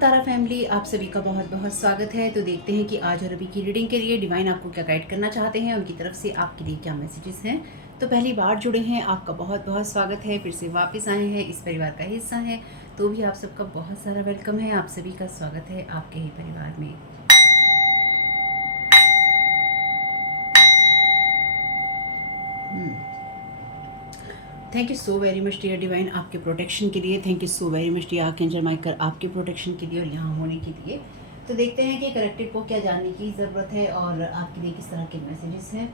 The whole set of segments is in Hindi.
तारा फैमिली, आप सभी का बहुत बहुत स्वागत है। तो देखते हैं कि आज और अभी की रीडिंग के लिए डिवाइन आपको क्या गाइड करना चाहते हैं, उनकी तरफ से आपके लिए क्या मैसेजेस हैं। तो पहली बार जुड़े हैं, आपका बहुत बहुत स्वागत है। फिर से वापस आए हैं, इस परिवार का हिस्सा है, तो भी आप सबका बहुत सारा वेलकम है। आप सभी का स्वागत है आपके ही परिवार में। Thank you so very much dear divine आपके प्रोटेक्शन के लिए। Thank you so very much dear archangel Michael आपके प्रोटेक्शन के लिए और यहाँ होने के लिए। तो देखते हैं कि कलेक्टिव को क्या जानने की ज़रूरत है और आपके लिए किस तरह के मैसेजेस हैं।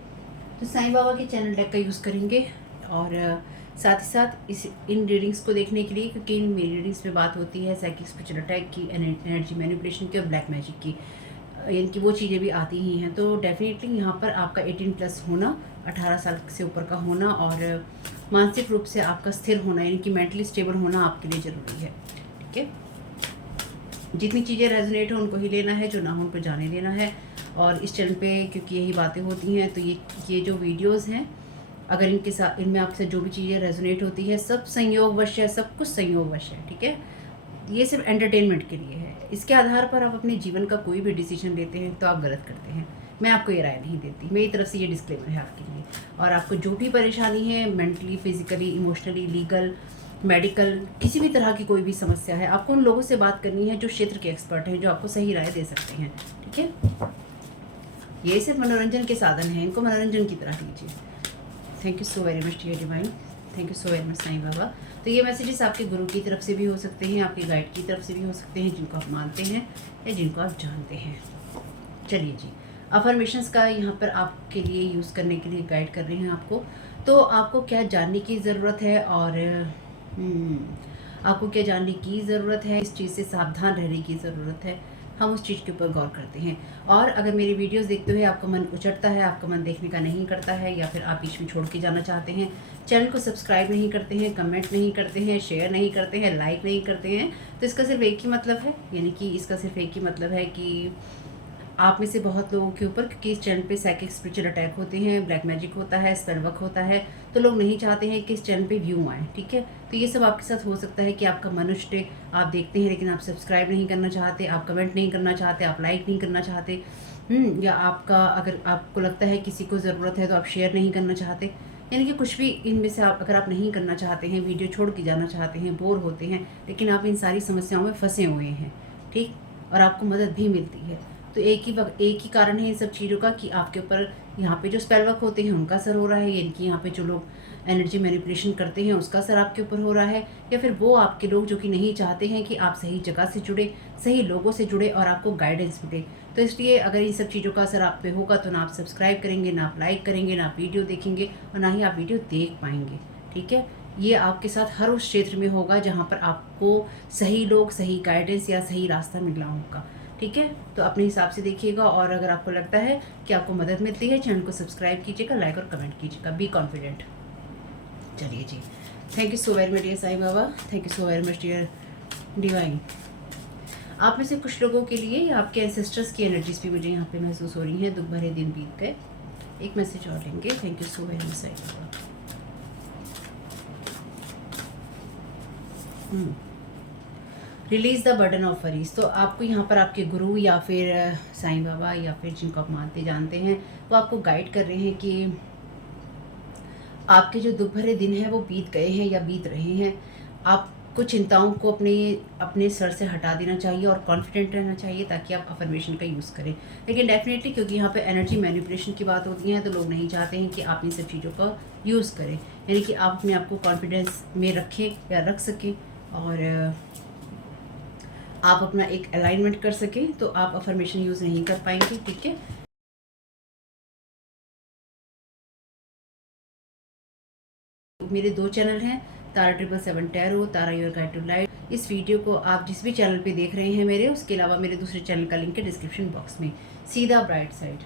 तो साईं बाबा के चैनल डेक का यूज़ करेंगे और साथ ही साथ इन रीडिंग्स को देखने के लिए, क्योंकि इन मेरी रीडिंग्स में बात होती है साइकिक स्पिरिचुअल अटैक की, एनर्जी मैनिपुलेशन की और ब्लैक मैजिक की, यानी कि वो चीज़ें भी आती ही हैं। तो डेफिनेटली यहाँ पर आपका 18+ होना, 18 साल से ऊपर का होना और मानसिक रूप से आपका स्थिर होना, यानी कि मेंटली स्टेबल होना आपके लिए ज़रूरी है। ठीक है, जितनी चीज़ें रेजोनेट हो उनको ही लेना है, जो ना हो उनको जाने देना है। और इस चैनल पे क्योंकि यही बातें होती हैं, तो ये जो वीडियोस हैं, अगर इनके साथ इनमें आपसे जो भी चीज़ें रेजोनेट होती है, सब संयोगवश है, सब कुछ संयोगवश है। ठीक है, ये सिर्फ एंटरटेनमेंट के लिए है। इसके आधार पर आप अपने जीवन का कोई भी डिसीजन लेते हैं तो आप गलत करते हैं। मैं आपको ये राय नहीं देती, मेरी तरफ से ये डिस्क्लेमर है आपके लिए। और आपको जो भी परेशानी है, mentally, physically, emotionally, legal, medical, किसी भी तरह की कोई भी समस्या है, आपको उन लोगों से बात करनी है जो क्षेत्र के एक्सपर्ट हैं, जो आपको सही राय दे सकते हैं। ठीक है, ये सिर्फ मनोरंजन के साधन हैं, इनको मनोरंजन की तरह लीजिए। Thank you so very much dear divine, thank you so very much Sai Baba. तो ये मैसेजेस आपके गुरु की तरफ से भी हो सकते हैं, आपके गाइड की तरफ से भी हो सकते हैं, जिनको आप मानते हैं या जिनको आप जानते हैं। चलिए जी, अफर्मेशंस का यहाँ पर आपके लिए यूज़ करने के लिए गाइड कर रहे हैं आपको। तो आपको क्या जानने की ज़रूरत है और आपको क्या जानने की ज़रूरत है, इस चीज़ से सावधान रहने की ज़रूरत है, हम उस चीज़ के ऊपर गौर करते हैं। और अगर मेरी वीडियोस देखते हुए आपका मन उचटता है, आपका मन देखने का नहीं करता है, या फिर आप बीच में छोड़ के जाना चाहते हैं, चैनल को सब्सक्राइब नहीं करते हैं, कमेंट नहीं करते हैं, शेयर नहीं करते हैं, लाइक नहीं करते हैं, तो इसका सिर्फ एक ही मतलब है, यानी कि इसका सिर्फ एक ही मतलब है कि आप में से बहुत लोगों के ऊपर, क्योंकि इस चैनल पे साइकिक स्पिरिचुअल अटैक होते हैं, ब्लैक मैजिक होता है, स्पेल वर्क होता है, तो लोग नहीं चाहते हैं कि इस चैनल पे व्यू आए। ठीक है, तो ये सब आपके साथ हो सकता है कि आपका मनुष्य आप देखते हैं लेकिन आप सब्सक्राइब नहीं करना चाहते, आप कमेंट नहीं करना चाहते, आप लाइक नहीं करना चाहते, या आपका अगर आपको लगता है किसी को ज़रूरत है तो आप शेयर नहीं करना चाहते, यानी कि कुछ भी इनमें से आप अगर आप नहीं करना चाहते हैं, वीडियो छोड़ के जाना चाहते हैं, बोर होते हैं, लेकिन आप इन सारी समस्याओं में फंसे हुए हैं, ठीक, और आपको मदद भी मिलती है, तो एक ही कारण है इन सब चीज़ों का कि आपके ऊपर यहाँ पे जो स्पेल वर्क होते हैं उनका असर हो रहा है, यानी कि यहाँ पे जो लोग एनर्जी मैनिपुलेशन करते हैं उसका असर आपके ऊपर हो रहा है, या फिर वो आपके लोग जो कि नहीं चाहते हैं कि आप सही जगह से जुड़े, सही लोगों से जुड़े और आपको गाइडेंस मिले। तो इसलिए अगर इन सब चीज़ों का असर आप पे होगा तो ना आप सब्सक्राइब करेंगे, ना आप लाइक करेंगे, ना आप वीडियो देखेंगे और ना ही आप वीडियो देख पाएंगे। ठीक है, ये आपके साथ हर उस क्षेत्र में होगा जहाँ पर आपको सही लोग, सही गाइडेंस या सही रास्ता मिलना होगा। ठीक है, तो अपने हिसाब से देखिएगा, और अगर आपको लगता है कि आपको मदद मिलती है, चैनल को सब्सक्राइब कीजिएगा, लाइक और कमेंट कीजिएगा, बी कॉन्फिडेंट। चलिए जी, thank you so very much dear Sai Baba, thank you so very much dear divine. आप में से कुछ लोगों के लिए या आपके एंसेस्टर्स की एनर्जीज भी मुझे यहाँ पे महसूस हो रही हैं। दुख भरे दिन बीत गए, एक मैसेज और लेंगे। Thank you so very much Sai Baba. Release the burden of worries. तो आपको यहाँ पर आपके गुरु या फिर साईं बाबा या फिर जिनको आप मानते जानते हैं, वो आपको गाइड कर रहे हैं कि आपके जो दुख भरे दिन हैं वो बीत गए हैं या बीत रहे हैं। आपको चिंताओं को अपने अपने सर से हटा देना चाहिए और कॉन्फिडेंट रहना चाहिए, ताकि आप अफर्मेशन का यूज़ करें। लेकिन डेफिनेटली क्योंकि यहाँ पे एनर्जी मैनिपुलेशन की बात होती है, तो लोग नहीं चाहते हैं कि आप इन सब चीज़ों का यूज़ करें, यानी कि आप अपने आप को कॉन्फिडेंस में रखें या रख सकें और आप अपना एक अलाइनमेंट कर सकें, तो आप अफर्मेशन यूज़ नहीं कर पाएंगे। ठीक है, मेरे 2 चैनल हैं, Tara 777 tarot, Tara your guide to light. इस वीडियो को आप जिस भी चैनल पे देख रहे हैं मेरे, उसके अलावा मेरे दूसरे चैनल का लिंक है डिस्क्रिप्शन बॉक्स में, सीधा ब्राइट साइड।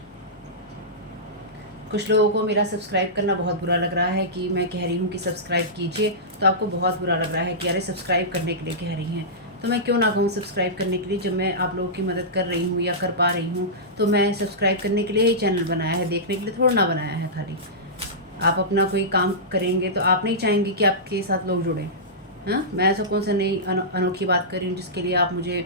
कुछ लोगों को मेरा सब्सक्राइब करना बहुत बुरा लग रहा है कि मैं कह रही हूँ कि सब्सक्राइब कीजिए, तो आपको बहुत बुरा लग रहा है कि अरे सब्सक्राइब करने के लिए कह रही हैं, तो मैं क्यों ना कहूँ सब्सक्राइब करने के लिए, जब मैं आप लोगों की मदद कर रही हूँ या कर पा रही हूँ। तो मैं सब्सक्राइब करने के लिए ही चैनल बनाया है, देखने के लिए थोड़ा ना बनाया है खाली। आप अपना कोई काम करेंगे तो आप नहीं चाहेंगे कि आपके साथ लोग जुड़ें। हाँ, मैं ऐसा कौन सा नई अनोखी बात कर रही हूँ जिसके लिए आप मुझे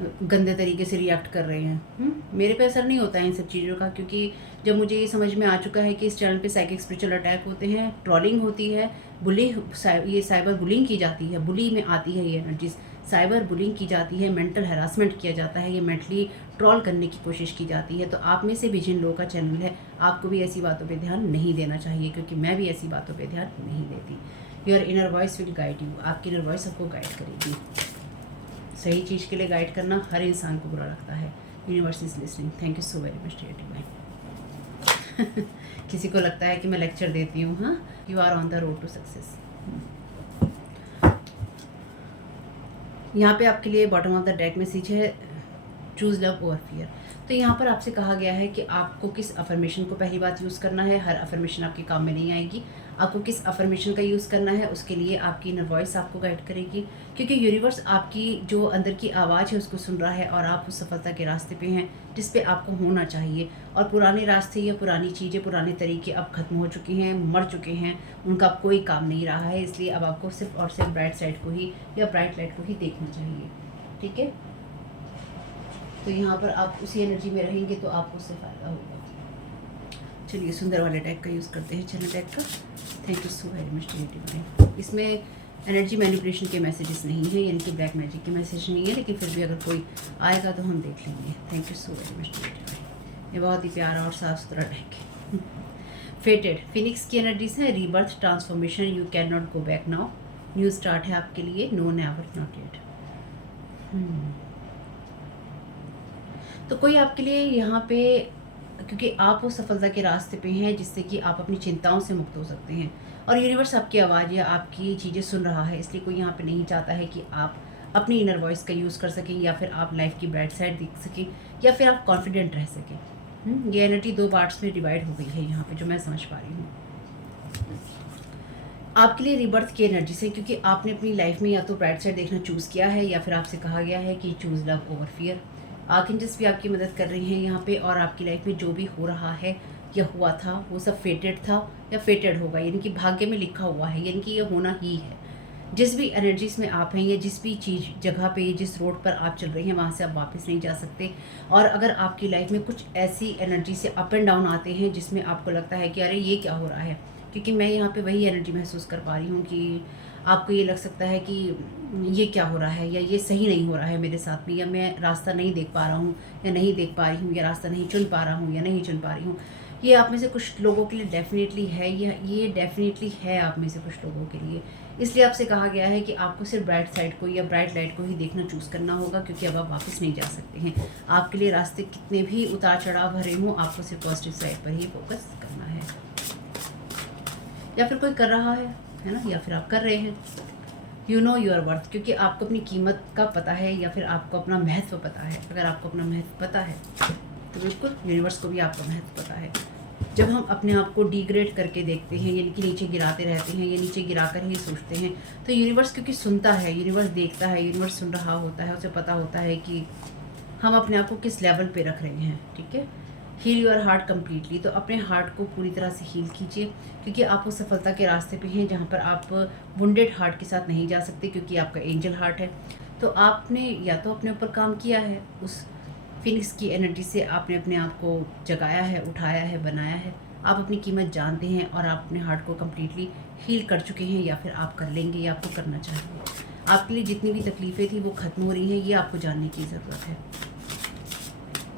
गंदे तरीके से रिएक्ट कर रहे हैं। मेरे पे असर नहीं होता है इन सब चीज़ों का, क्योंकि जब मुझे ये समझ में आ चुका है कि इस चैनल पे साइकिक स्पिरिचुअल अटैक होते हैं, ट्रोलिंग होती है, ये साइबर बुलिंग की जाती है, बुली में आती है ये एनर्जीज, साइबर बुलिंग की जाती है, मेंटल हरासमेंट किया जाता है, ये मेंटली ट्रोल करने की कोशिश की जाती है। तो आप में से भी जिन लोगों का चैनल है, आपको भी ऐसी बातों पे ध्यान नहीं देना चाहिए, क्योंकि मैं भी ऐसी बातों पे ध्यान नहीं देती। Your inner voice will guide you, आपकी इनर वॉइस आपको गाइड करेगी। सही चीज़ के लिए गाइड करना हर इंसान को बुरा लगता है। Universe is listening. Thank you so very much dear divine. किसी को लगता है कि मैं लेक्चर देती हूँ। हाँ, you are on the road to success. यहाँ पे आपके लिए bottom of the deck message है, चूज लव ओवर फियर। तो यहाँ पर आपसे कहा गया है कि आपको किस अफर्मेशन को पहली बात यूज़ करना है। हर अफर्मेशन आपके काम में नहीं आएगी, आपको किस अफर्मेशन का यूज़ करना है उसके लिए आपकी इनर वॉइस आपको गाइड करेगी, क्योंकि यूनिवर्स आपकी जो अंदर की आवाज़ है उसको सुन रहा है और आप उस सफलता के रास्ते पे हैं जिस पे आपको होना चाहिए। और पुराने रास्ते या पुरानी चीज़ें, पुराने तरीके अब खत्म हो चुके हैं, मर चुके हैं, उनका अब कोई काम नहीं रहा है। इसलिए अब आपको सिर्फ और सिर्फ ब्राइट साइड को ही या ब्राइट लाइट को ही देखना चाहिए। ठीक है, तो यहाँ पर आप उसी एनर्जी में रहेंगे तो आपको उससे फ़ायदा होगा। चलिए सुंदर वाले डेक का यूज़ करते हैं, चैनल डेक का। Thank you so very much dear. इसमें एनर्जी मैनिपुलेशन के मैसेजेस नहीं है, यानी कि ब्लैक मैजिक के मैसेज नहीं है, लेकिन फिर भी अगर कोई आएगा तो हम देख लेंगे। Thank you so very much dear. ये बहुत ही प्यारा और साफ सुथरा डेक है। फेटेड फिनिक्स की एनर्जीज है, rebirth, transformation, you can not go back now, new start है आपके लिए, नो नेवर नॉट येट। तो कोई आपके लिए यहाँ पे, क्योंकि आप वो सफलता के रास्ते पे हैं जिससे कि आप अपनी चिंताओं से मुक्त हो सकते हैं, और यूनिवर्स आपकी आवाज़ या आपकी चीज़ें सुन रहा है। इसलिए कोई यहाँ पे नहीं चाहता है कि आप अपनी इनर वॉइस का यूज़ कर सकें, या फिर आप लाइफ की ब्राइट साइड देख सकें, या फिर आप कॉन्फिडेंट रह सकें। ये एनर्जी 2 पार्ट्स में डिवाइड हो गई है यहाँ पे, जो मैं समझ पा रही हूँ। आपके लिए रिबर्थ की एनर्जी से, क्योंकि आपने अपनी लाइफ में या तो ब्राइट साइड देखना चूज़ किया है, या फिर आपसे कहा गया है कि choose love over fear. Archangels भी आपकी मदद कर रही हैं यहाँ पे, और आपकी लाइफ में जो भी हो रहा है या हुआ था वो सब फेटेड था या फेटेड होगा, यानी कि भाग्य में लिखा हुआ है, यानी कि ये होना ही है। जिस भी एनर्जीज में आप हैं, या जिस भी चीज़ जगह पे, जिस रोड पर आप चल रही हैं, वहाँ से आप वापस नहीं जा सकते। और अगर आपकी लाइफ में कुछ ऐसी एनर्जी से अप एंड डाउन आते हैं जिसमें आपको लगता है कि अरे ये क्या हो रहा है, क्योंकि मैं यहाँ पे वही एनर्जी महसूस कर पा रही हूँ कि आपको ये लग सकता है कि ये क्या हो रहा है, या ये सही नहीं हो रहा है मेरे साथ में, या मैं रास्ता नहीं देख पा रहा हूँ या नहीं देख पा रही हूँ, या रास्ता नहीं चुन पा रहा हूँ या नहीं चुन पा रही हूँ। ये आप में से कुछ लोगों के लिए डेफिनेटली है, ये डेफिनेटली है आप में से कुछ लोगों के लिए। इसलिए आपसे कहा गया है कि आपको सिर्फ ब्राइट साइड को या ब्राइट लाइट को ही देखना चूज़ करना होगा, क्योंकि अब आप वापस नहीं जा सकते हैं। आपके लिए रास्ते कितने भी उतार चढ़ाव भरे हों, आपको सिर्फ पॉजिटिव साइड पर ही फोकस करना है। या फिर कोई कर रहा है ना, या फिर आप कर रहे हैं। यू नो योर वर्थ, क्योंकि आपको अपनी कीमत का पता है, या फिर आपको अपना महत्व पता है। अगर आपको अपना महत्व पता है तो बिल्कुल यूनिवर्स को भी आपका महत्व पता है। जब हम अपने आप को डिग्रेड करके देखते हैं, यानी कि नीचे गिराते रहते हैं, या नीचे गिराकर ही सोचते हैं, तो यूनिवर्स क्योंकि सुनता है, यूनिवर्स देखता है, यूनिवर्स सुन रहा होता है, उसे पता होता है कि हम अपने आप को किस लेवल पे रख रहे हैं। ठीक है, हील योर हार्ट कम्प्लीटली, तो अपने हार्ट को पूरी तरह से हील कीजिए, क्योंकि आप उस सफलता के रास्ते पे हैं जहाँ पर आप वुंडेड हार्ट के साथ नहीं जा सकते, क्योंकि आपका एंजल हार्ट है। तो आपने या तो अपने ऊपर काम किया है, उस फिनिक्स की एनर्जी से आपने अपने आप को जगाया है, उठाया है, बनाया है, आप अपनी कीमत जानते हैं, और आप अपने हार्ट को कम्प्लीटली हील कर चुके हैं, या फिर आप कर लेंगे, या आपको करना चाहिए। आपके लिए जितनी भी तकलीफ़ें थी वो ख़त्म हो रही हैं, ये आपको जानने की ज़रूरत है।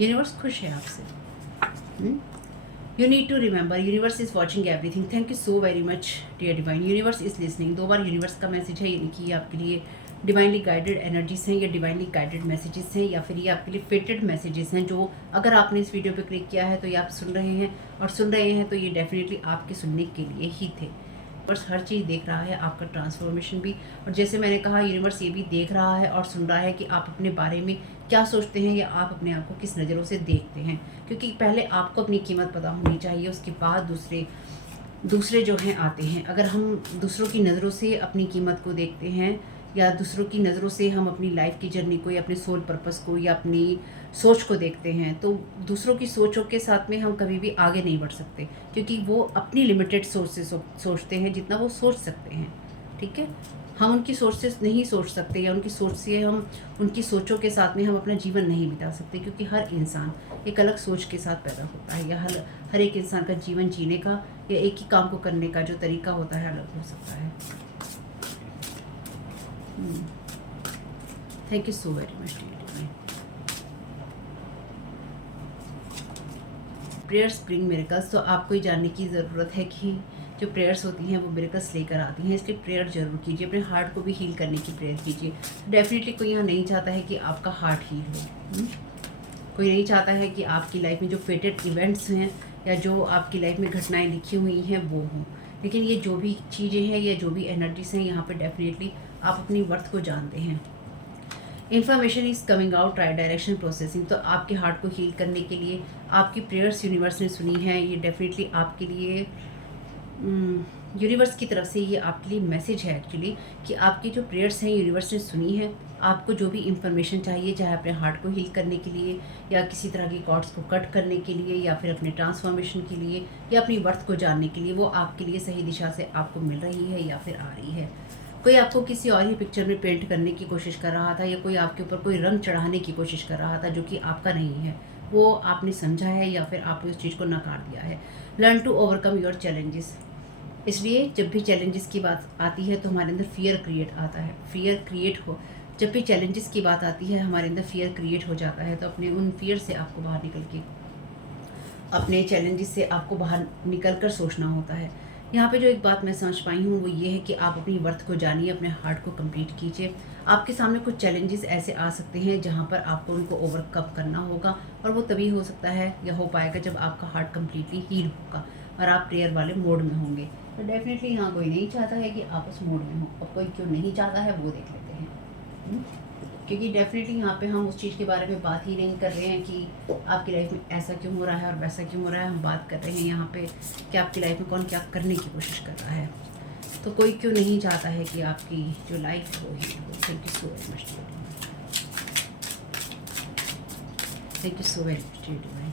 यूनिवर्स खुश है आपसे। You need to remember universe is watching everything. Thank you so very much dear divine. Universe is listening, 2 बार यूनिवर्स का मैसेज है, यानी कि ये आपके लिए डिवाइनली गाइडेड एनर्जीज हैं, या डिवाइनली गाइडेड मैसेजेस हैं, या फिर ये आपके लिए फेटेड मैसेजेस हैं, जो अगर आपने इस वीडियो पे क्लिक किया है तो ये आप सुन रहे हैं, और सुन रहे हैं तो ये डेफिनेटली आपके सुनने के लिए ही थे। यूनिवर्स हर चीज़ देख रहा है, आपका ट्रांसफॉर्मेशन भी, और जैसे मैंने कहा यूनिवर्स ये भी देख रहा है और सुन रहा है कि आप अपने बारे में क्या सोचते हैं, या आप अपने आप को किस नज़रों से देखते हैं। क्योंकि पहले आपको अपनी कीमत पता होनी चाहिए, उसके बाद दूसरे जो हैं आते हैं। अगर हम दूसरों की नज़रों से अपनी कीमत को देखते हैं, या दूसरों की नज़रों से हम अपनी लाइफ की जर्नी को, या अपने सोल पर्पस को, या अपनी सोच को देखते हैं, तो दूसरों की सोचों के साथ में हम कभी भी आगे नहीं बढ़ सकते, क्योंकि वो अपनी लिमिटेड सोच से सोचते हैं जितना वो सोच सकते हैं। ठीक है, हम उनकी सोच से नहीं सोच सकते, या उनकी सोच से हम उनकी सोचों के साथ में हम अपना जीवन नहीं बिता सकते, क्योंकि हर इंसान एक अलग सोच के साथ पैदा होता है, या हर एक इंसान का जीवन जीने का या एक ही काम को करने का जो तरीका होता है अलग हो सकता है। Thank you so very much dear. Prayers bring miracles, तो आपको ये जानने की ज़रूरत है कि जो प्रेयर्स होती हैं वो मिरेकल्स लेकर आती हैं, इसलिए प्रेयर जरूर कीजिए, अपने हार्ट को भी हील करने की प्रेयर कीजिए। डेफिनेटली कोई यहाँ नहीं चाहता है कि आपका हार्ट हील हो, कोई नहीं चाहता है कि आपकी लाइफ में जो फेटेड इवेंट्स हैं या जो आपकी लाइफ में घटनाएं लिखी हुई हैं वो हों, लेकिन ये जो भी चीज़ें हैं या जो भी एनर्जीज हैं यहाँ पे डेफिनेटली आप अपनी वर्थ को जानते हैं। Information is coming out, right direction processing, तो आपके हार्ट को हील करने के लिए आपकी प्रेयर्स यूनिवर्स ने सुनी है। ये डेफिनेटली आपके लिए यूनिवर्स की तरफ से ये आपके लिए मैसेज है एक्चुअली, कि आपकी जो प्रेयर्स हैं यूनिवर्स ने सुनी है। आपको जो भी इंफॉर्मेशन चाहिए, चाहे अपने हार्ट को हील करने के लिए या किसी तरह की कॉर्ड्स को कट करने के लिए या फिर अपने ट्रांसफॉर्मेशन के लिए या अपनी वर्थ को जानने के लिए, वो आपके लिए सही दिशा से आपको मिल रही है या फिर आ रही है। कोई आपको किसी और ही पिक्चर में पेंट करने की कोशिश कर रहा था, या कोई आपके ऊपर कोई रंग चढ़ाने की कोशिश कर रहा था जो कि आपका नहीं है, वो आपने समझा है या फिर आपने उस चीज़ को नकार दिया है। Learn to overcome your challenges, इसलिए जब भी चैलेंजेस की बात आती है तो हमारे अंदर फियर क्रिएट आता है, फियर क्रिएट हो, जब भी चैलेंजेस की बात आती है हमारे अंदर फियर क्रिएट हो जाता है। तो अपने उन फियर से आपको बाहर निकल के, अपने चैलेंजेस से आपको बाहर निकल कर सोचना होता है। यहाँ पे जो एक बात मैं समझ पाई हूँ वो ये है कि आप अपनी वर्थ को जानिए, अपने हार्ट को कंप्लीट कीजिए। आपके सामने कुछ चैलेंजेस ऐसे आ सकते हैं जहाँ पर आपको उनको ओवरकम करना होगा, और वो तभी हो सकता है या हो पाएगा जब आपका हार्ट कम्प्लीटली हील होगा और आप प्रेयर वाले मोड में होंगे। तो डेफिनेटली यहाँ कोई नहीं चाहता है कि आप उस मोड में हो, और कोई क्यों नहीं चाहता है वो देख लेते हैं। क्योंकि डेफिनेटली यहाँ पे हम उस चीज़ के बारे में बात ही नहीं कर रहे हैं कि आपकी लाइफ में ऐसा क्यों हो रहा है और वैसा क्यों हो रहा है। हम बात कर रहे हैं यहाँ पे कि आपकी लाइफ में कौन क्या करने की कोशिश कर रहा है। तो कोई क्यों नहीं चाहता है कि आपकी जो लाइफ है वो ही हो। Thank you so very much, thank you so very much divine.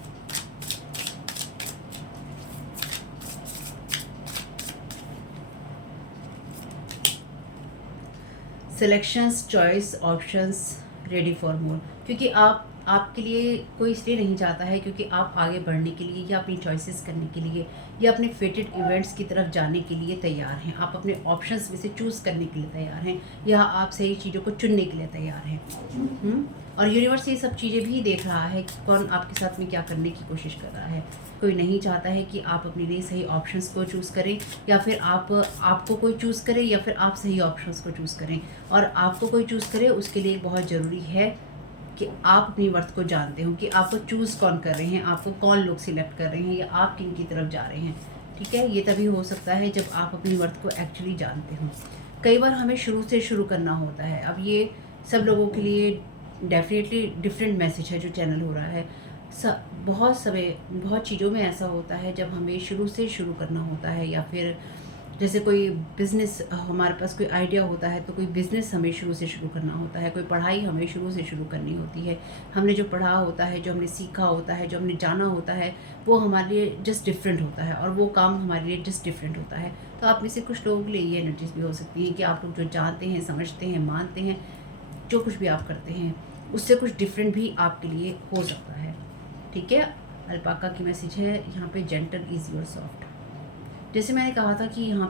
Selections, choice, options, ready for more, क्योंकि आपके लिए कोई इसलिए नहीं चाहता है क्योंकि आप आगे बढ़ने के लिए या अपनी चॉइसेस करने के लिए या अपने फेटेड इवेंट्स की तरफ जाने के लिए तैयार हैं। आप अपने ऑप्शंस में से चूज़ करने के लिए तैयार हैं, या आप सही चीज़ों को चुनने के लिए तैयार हैं। और यूनिवर्स ये सब चीज़ें भी देख रहा है कि कौन आपके साथ में क्या करने की कोशिश कर रहा है। कोई नहीं चाहता है कि आप अपने लिए सही ऑप्शंस को चूज़ करें, या फिर आपको कोई चूज़ करे, या फिर आप सही ऑप्शंस को चूज़ करें। और आपको कोई चूज़ करे उसके लिए बहुत ज़रूरी है कि आप अपनी वर्थ को जानते हो, कि आपको चूज़ कौन कर रहे हैं, आपको कौन लोग सिलेक्ट कर रहे हैं, या आप किन की तरफ जा रहे हैं। ठीक है, ये तभी हो सकता है जब आप अपनी वर्थ को एक्चुअली जानते हो। कई बार हमें शुरू से शुरू करना होता है। अब ये सब लोगों के लिए डेफिनेटली डिफरेंट मैसेज है जो चैनल हो रहा है। बहुत चीज़ों में ऐसा होता है जब हमें शुरू से शुरू करना होता है, या फिर जैसे कोई बिज़नेस, हमारे पास कोई आइडिया होता है तो कोई बिज़नेस हमें शुरू से शुरू करना होता है, कोई पढ़ाई हमें शुरू से शुरू करनी होती है। हमने जो पढ़ा होता है, जो हमने सीखा होता है, जो हमने जाना होता है, वो हमारे लिए जस्ट डिफरेंट होता है, और वो काम हमारे लिए जस्ट डिफरेंट होता है। तो आप में से कुछ लोगों के लिए ये एनर्जीज भी हो सकती हैं कि आप लोग जो जानते हैं, समझते हैं, मानते हैं, जो कुछ भी आप करते हैं उससे कुछ डिफरेंट भी आपके लिए हो सकता है। ठीक है, अल्पाका की मैसेज है यहाँ पे, जेंटल इज़ योर सॉफ्ट। जैसे मैंने कहा था कि यहाँ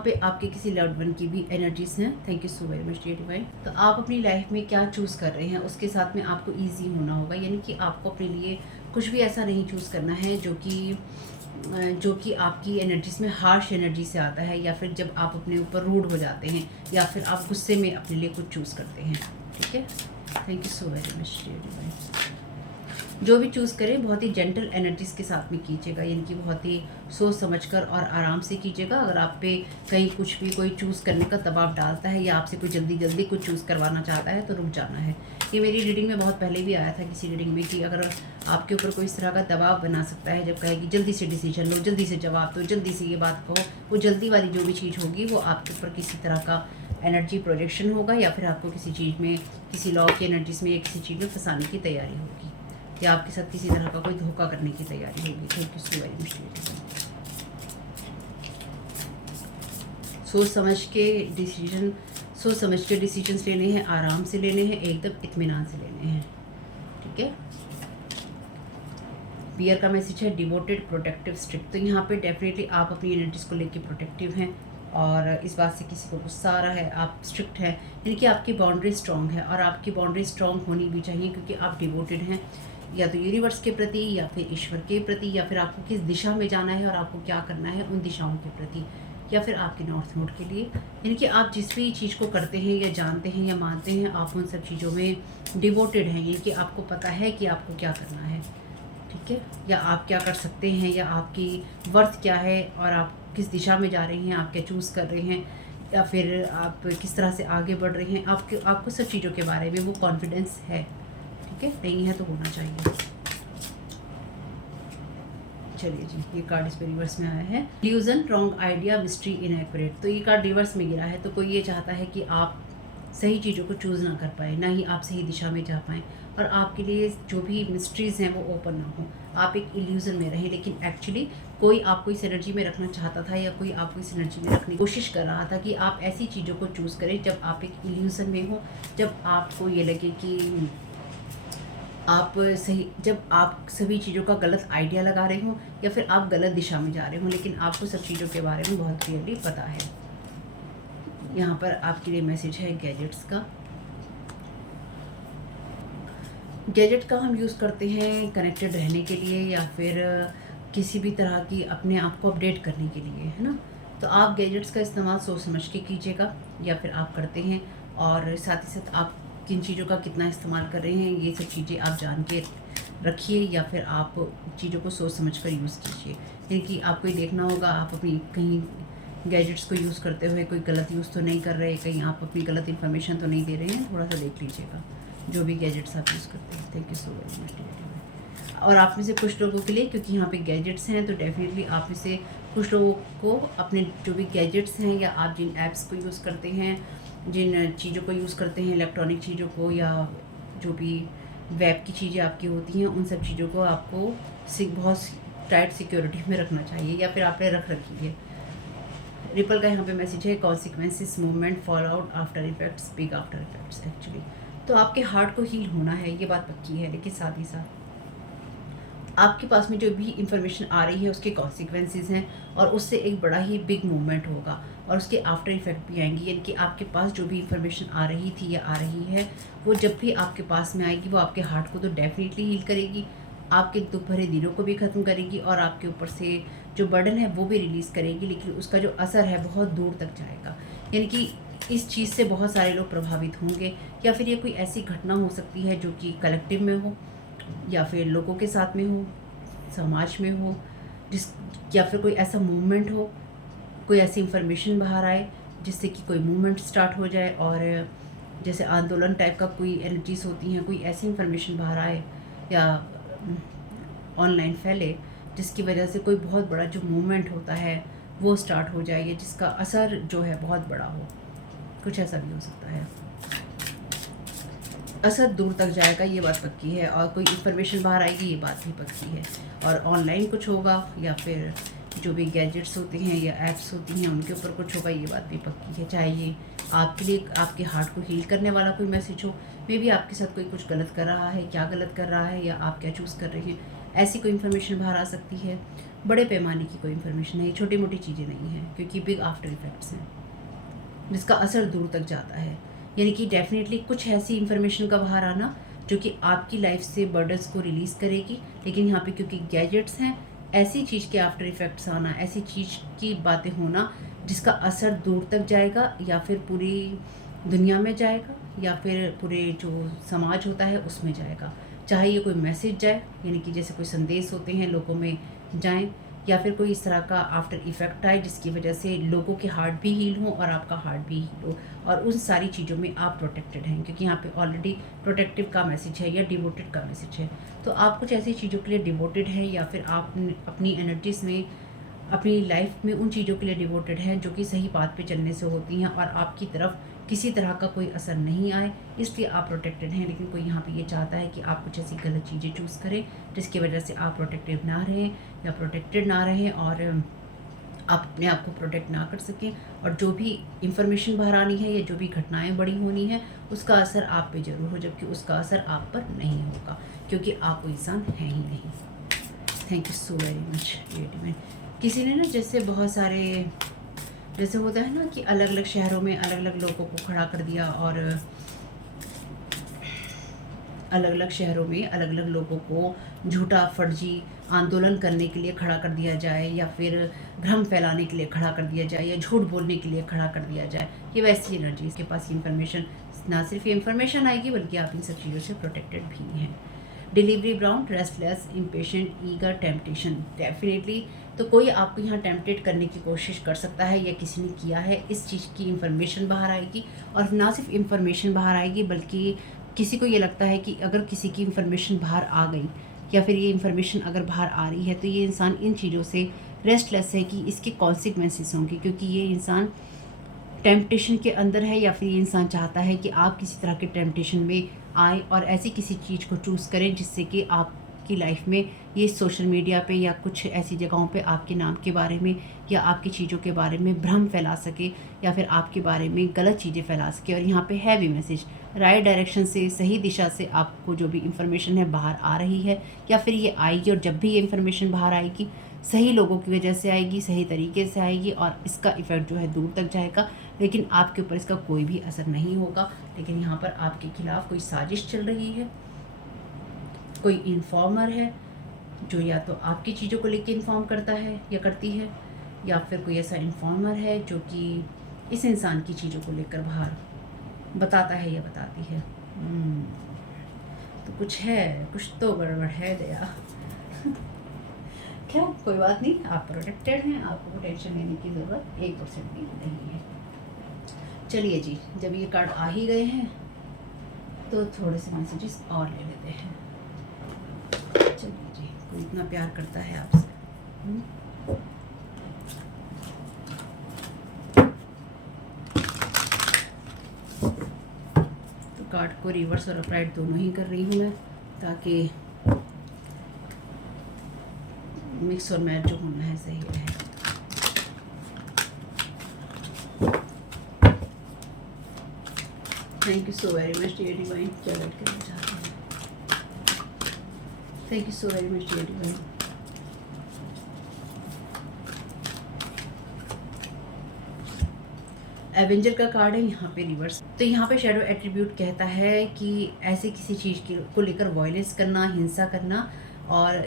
पे आपके किसी लव्ड वन की भी एनर्जीज हैं। Thank you so very much dear divine. तो आप अपनी लाइफ में क्या चूज़ कर रहे हैं उसके साथ में आपको ईजी होना होगा, यानी कि आपको अपने लिए कुछ भी ऐसा नहीं चूज़ करना है जो कि आपकी एनर्जीज में हार्श एनर्जी से आता है, या फिर जब आप अपने ऊपर रूड हो जाते हैं, या फिर आप गुस्से में अपने लिए कुछ चूज़ करते हैं। ठीक है, thank you so very much dear divine. जो भी चूज़ करें बहुत ही जेंटल एनर्जीज़ के साथ में कीजिएगा, यानी कि बहुत ही सोच समझकर और आराम से कीजिएगा। अगर आप पे कहीं कुछ भी कोई चूज़ करने का दबाव डालता है, या आपसे कोई जल्दी कुछ चूज़ करवाना चाहता है, तो रुक जाना है। ये मेरी रीडिंग में बहुत पहले भी आया था किसी रीडिंग में, कि अगर आपके ऊपर कोई इस तरह का दबाव बना सकता है, जब कहे कि जल्दी से डिसीजन लो, जल्दी से जवाब दो, जल्दी से ये बात कहो, वो जल्दी वाली जो भी चीज़ होगी वो आपके ऊपर किसी तरह का एनर्जी प्रोजेक्शन होगा, या फिर आपको किसी चीज़ में, किसी लॉ की एनर्जीज में या किसी चीज़ में फंसाने की तैयारी होगी, या आपके साथ किसी तरह का कोई धोखा करने की तैयारी होगी। Thank you so very much. सोच समझ के डिसीजंस लेने हैं, आराम से लेने हैं, एकदम इत्मीनान से लेने हैं। ठीक है। बियर का मैसेज है डिवोटेड, प्रोटेक्टिव, स्ट्रिक्ट। तो यहाँ पे डेफिनेटली आप अपनी एनर्जीज को लेके प्रोटेक्टिव हैं और इस बात से किसी को गुस्सा आ रहा है, आप स्ट्रिक्ट हैं, यानी कि आपकी बाउंड्री स्ट्रॉन्ग है और आपकी बाउंड्री स्ट्रॉन्ग होनी भी चाहिए क्योंकि आप डिवोटेड हैं या तो यूनिवर्स के प्रति या फिर ईश्वर के प्रति या फिर आपको किस दिशा में जाना है और आपको क्या करना है उन दिशाओं के प्रति या फिर आपके नॉर्थ नोड के लिए, यानी कि आप जिस भी चीज़ को करते हैं या जानते हैं या मानते हैं आप उन सब चीज़ों में डिवोटेड हैं, यानी कि आपको पता है कि आपको क्या करना है। ठीक है। या आप क्या कर सकते हैं या आपकी वर्थ क्या है और आप किस दिशा में जा रहे हैं, आप क्या चूज़ कर रहे हैं या फिर आप किस तरह से आगे बढ़ रहे हैं, आपको सब चीज़ों के बारे में वो कॉन्फिडेंस है। ठीक है। नहीं है तो होना चाहिए। चलिए जी, ये कार्ड इस पे रिवर्स में आया है। Illusion, wrong idea, mystery, inaccurate. तो ये कार्ड रिवर्स में गिरा है तो कोई ये चाहता है कि आप सही चीज़ों को चूज़ ना कर पाए, ना ही आप सही दिशा में जा पाएँ और आपके लिए जो भी मिस्ट्रीज़ हैं वो ओपन ना हो, आप एक इल्यूज़न में रहें। लेकिन एक्चुअली कोई आपको इस एनर्जी में रखना चाहता था या कोई आपको इस एनर्जी में रखने की कोशिश कर रहा था कि आप ऐसी चीज़ों को चूज़ करें जब आप एक इल्यूज़न में हो, जब आपको ये लगे कि जब आप सभी चीज़ों का गलत आइडिया लगा रहे हो या फिर आप गलत दिशा में जा रहे हो, लेकिन आपको सब चीज़ों के बारे में बहुत क्लियरली पता है। यहाँ पर आपके लिए मैसेज है गैजेट्स का। गैजेट का हम यूज़ करते हैं कनेक्टेड रहने के लिए या फिर किसी भी तरह की अपने आप को अपडेट करने के लिए, है ना। तो आप गैजेट्स का इस्तेमाल सोच समझ के कीजिएगा या फिर आप करते हैं और साथ ही साथ आप किन चीज़ों का कितना इस्तेमाल कर रहे हैं ये सब चीज़ें आप जान के रखिए या फिर आप चीज़ों को सोच समझ कर यूज़ कीजिए। यानी कि आपको ये देखना होगा आप अपनी कहीं गैजेट्स को यूज़ करते हुए कोई गलत यूज़ तो नहीं कर रहे, कहीं आप अपनी गलत इन्फॉर्मेशन तो नहीं दे रहे हैं, थोड़ा सा देख लीजिएगा जो भी गैजेट्स आप यूज़ करते हैं। Thank you so very much. और आप में से कुछ लोगों के लिए, क्योंकि यहाँ पे गैजेट्स हैं तो डेफिनेटली आप में से कुछ लोगों को अपने जो भी गैजेट्स हैं या आप जिन ऐप्स को यूज़ करते हैं, जिन चीज़ों को यूज़ करते हैं, इलेक्ट्रॉनिक चीज़ों को या जो भी वेब की चीज़ें आपकी होती हैं, उन सब चीज़ों को आपको बहुत टाइट सिक्योरिटी में रखना चाहिए या फिर आपने रख रखी है। रिपल का यहाँ पे मैसेज है consequences, movement, fall out, after effects, big after effects. Actually तो आपके हार्ट को हील होना है, ये बात पक्की है, लेकिन साथ ही साथ आपके पास में जो भी इंफॉर्मेशन आ रही है उसके कॉन्सिक्वेंसेस हैं और उससे एक बड़ा ही बिग मूवमेंट होगा और उसके आफ्टर इफेक्ट भी आएंगी। यानी कि आपके पास जो भी इंफॉर्मेशन आ रही थी या आ रही है वो जब भी आपके पास में आएगी वो आपके हार्ट को तो डेफिनेटली हील करेगी, आपके दुख भरे दिनों को भी ख़त्म करेगी और आपके ऊपर से जो बर्डन है वो भी रिलीज़ करेगी, लेकिन उसका जो असर है बहुत दूर तक जाएगा। यानी कि इस चीज़ से बहुत सारे लोग प्रभावित होंगे या फिर ये कोई ऐसी घटना हो सकती है जो कि कलेक्टिव में हो या फिर लोगों के साथ में हो, समाज में हो, जिस या फिर कोई ऐसा मूवमेंट हो, कोई ऐसी इंफॉर्मेशन बाहर आए जिससे कि कोई मूवमेंट स्टार्ट हो जाए और जैसे आंदोलन टाइप का कोई एनर्जीज होती हैं, कोई ऐसी इंफॉर्मेशन बाहर आए या ऑनलाइन फैले जिसकी वजह से कोई बहुत बड़ा जो मूवमेंट होता है वो स्टार्ट हो जाए या जिसका असर जो है बहुत बड़ा हो, कुछ ऐसा भी हो सकता है। असर दूर तक जाएगा ये बात पक्की है और कोई इन्फॉर्मेशन बाहर आएगी ये बात भी पक्की है और ऑनलाइन कुछ होगा या फिर जो भी गैजेट्स होते हैं या ऐप्स होती हैं उनके ऊपर कुछ होगा ये बात भी पक्की है। चाहे ये आपके लिए आपके हार्ट को हील करने वाला कोई मैसेज हो, मे भी आपके साथ कोई कुछ गलत कर रहा है, क्या गलत कर रहा है या आप क्या चूज़ कर रहे हैं, ऐसी कोई इन्फॉर्मेशन बाहर आ सकती है। बड़े पैमाने की कोई इन्फॉर्मेशन है, छोटी मोटी चीज़ें नहीं हैं क्योंकि बिग आफ्टर इफेक्ट्स हैं जिसका असर दूर तक जाता है। यानी कि डेफिनेटली कुछ ऐसी इन्फॉर्मेशन का बाहर आना जो कि आपकी लाइफ से बर्डन्स को रिलीज़ करेगी, लेकिन यहाँ पे क्योंकि गैजेट्स हैं, ऐसी चीज़ के आफ्टर इफ़ेक्ट्स आना, ऐसी चीज़ की बातें होना जिसका असर दूर तक जाएगा या फिर पूरी दुनिया में जाएगा या फिर पूरे जो समाज होता है उसमें जाएगा। चाहे ये कोई मैसेज जाए, यानी कि जैसे कोई संदेश होते हैं लोगों में जाएं, या फिर कोई इस तरह का आफ्टर इफ़ेक्ट आए जिसकी वजह से लोगों के हार्ट भी हील हो और आपका हार्ट भी हील हो और उन सारी चीज़ों में आप प्रोटेक्टेड हैं क्योंकि यहाँ पे ऑलरेडी प्रोटेक्टिव का मैसेज है या डिवोटेड का मैसेज है। तो आप कुछ ऐसी चीज़ों के लिए डिवोटेड हैं या फिर आप अपनी एनर्जीज में अपनी लाइफ में उन चीज़ों के लिए डिवोटेड हैं जो कि सही बात पे चलने से होती हैं और आपकी तरफ किसी तरह का कोई असर नहीं आए, इसलिए आप प्रोटेक्टेड हैं। लेकिन कोई यहाँ पे ये चाहता है कि आप कुछ ऐसी गलत चीज़ें चूज़ करें जिसकी वजह से आप प्रोटेक्टिव ना रहें या प्रोटेक्टेड ना रहें और आप अपने आप को प्रोटेक्ट ना कर सकें, और जो भी इंफॉर्मेशन बाहर आनी है या जो भी घटनाएं बड़ी होनी है उसका असर आप पे ज़रूर हो, जबकि उसका असर आप पर नहीं होगा, क्योंकि आप वो इंसान है ही नहीं। Thank you so very much divine. किसी ने ना जैसे बहुत सारे, जैसे होता है ना कि अलग अलग शहरों में अलग अलग लोगों को खड़ा कर दिया, और अलग अलग शहरों में अलग अलग लोगों को झूठा फर्जी आंदोलन करने के लिए खड़ा कर दिया जाए, या फिर भ्रम फैलाने के लिए खड़ा कर दिया जाए, या झूठ बोलने के लिए खड़ा कर दिया जाए। ये वैसी एनर्जी, इसके पास इन्फॉर्मेशन, ना सिर्फ ये इन्फॉर्मेशन आएगी बल्कि आप इन सब चीज़ों से प्रोटेक्टेड भी हैं। Delivery brown, restless, impatient, eager, temptation. Definitely तो कोई आपको यहाँ टेम्पटेट करने की कोशिश कर सकता है, या किसी ने किया है, इस चीज़ की इन्फॉर्मेशन बाहर आएगी। और ना सिर्फ इन्फॉर्मेशन बाहर आएगी बल्कि किसी को ये लगता है कि अगर किसी की इन्फॉर्मेशन बाहर आ गई, या फिर ये इन्फॉर्मेशन अगर बाहर आ रही है, तो ये इंसान इन चीज़ों से रेस्टलेस है कि इसके कॉन्सिक्वेंसेस होंगे, क्योंकि ये इंसान टेम्पटेशन के अंदर है, या फिर ये इंसान चाहता है कि आप किसी तरह के टेम्पटेशन में आए और ऐसी किसी चीज़ को चूज़ करें जिससे कि आपकी लाइफ में ये सोशल मीडिया पे या कुछ ऐसी जगहों पे आपके नाम के बारे में या आपकी चीज़ों के बारे में भ्रम फैला सके, या फिर आपके बारे में गलत चीज़ें फैला सके। और यहाँ पे है भी मैसेज, राइट डायरेक्शन से, सही दिशा से आपको जो भी इंफॉर्मेशन है बाहर आ रही है, या फिर ये आएगी, और जब भी ये इंफॉर्मेशन बाहर आएगी सही लोगों की वजह से आएगी, सही तरीके से आएगी, और इसका इफ़ेक्ट जो है दूर तक जाएगा, लेकिन आपके ऊपर इसका कोई भी असर नहीं होगा। लेकिन यहाँ पर आपके खिलाफ कोई साजिश चल रही है, कोई इन्फॉर्मर है जो या तो आपकी चीज़ों को लेकर इन्फॉर्म करता है या करती है, या फिर कोई ऐसा इन्फॉर्मर है जो कि इस इंसान की चीज़ों को लेकर बाहर बताता है या बताती है। तो कुछ है, कुछ तो गड़बड़ है दया। क्या, कोई बात नहीं, आप प्रोटेक्टेड हैं, आपको टेंशन लेने की ज़रूरत 1% भी नहीं है। चलिए जी, जब ये कार्ड आ ही गए हैं तो थोड़े से मैसेजेस और ले लेते हैं। चलिए जी, कोई इतना प्यार करता है आपसे। तो कार्ड को रिवर्स और अपराइट दोनों ही कर रही हूँ मैं, ताकि मिक्स और मैच जो होना है सही रहे। Thank you so very much dear divine, क्या गाइड करना चाहते हैं। Thank you so very much dear divine. Avenger का कार्ड है यहाँ पे रिवर्स। तो यहाँ पे शैडो एट्रीब्यूट कहता है कि ऐसे किसी चीज़ को लेकर वायलेंस करना, हिंसा करना, और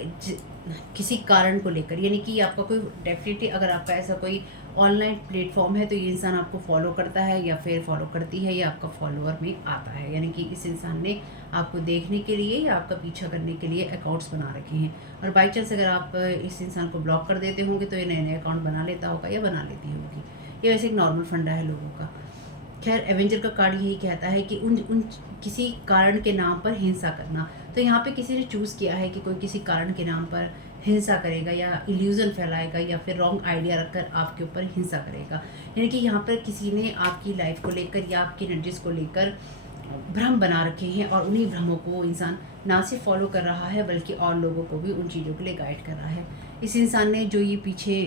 किसी कारण को लेकर, यानी कि आपका कोई डेफिनेटली अगर आपका ऐसा कोई ऑनलाइन प्लेटफॉर्म है तो ये इंसान आपको फॉलो करता है या फिर फॉलो करती है या आपका फॉलोअर में आता है, यानी कि इस इंसान ने आपको देखने के लिए या आपका पीछा करने के लिए अकाउंट्स बना रखे हैं। और बाई चांस अगर आप इस इंसान को ब्लॉक कर देते होंगे तो ये नए नए अकाउंट बना लेता होगा या बना लेती होगी। ये वैसे एक नॉर्मल फंडा है लोगों का। खैर, एवेंजर का कार्ड यही कहता है कि उन किसी कारण के नाम पर हिंसा करना। तो यहाँ पे किसी ने चूज़ किया है कि कोई किसी कारण के नाम पर हिंसा करेगा या इल्यूज़न फैलाएगा या फिर रॉन्ग आइडिया रखकर आपके ऊपर हिंसा करेगा। यानी कि यहाँ पर किसी ने आपकी लाइफ को लेकर या आपकी एनर्जीज को लेकर भ्रम बना रखे हैं, और उन्हीं भ्रमों को इंसान ना सिर्फ फॉलो कर रहा है बल्कि और लोगों को भी उन चीज़ों के लिए गाइड कर रहा है। इस इंसान ने जो ये पीछे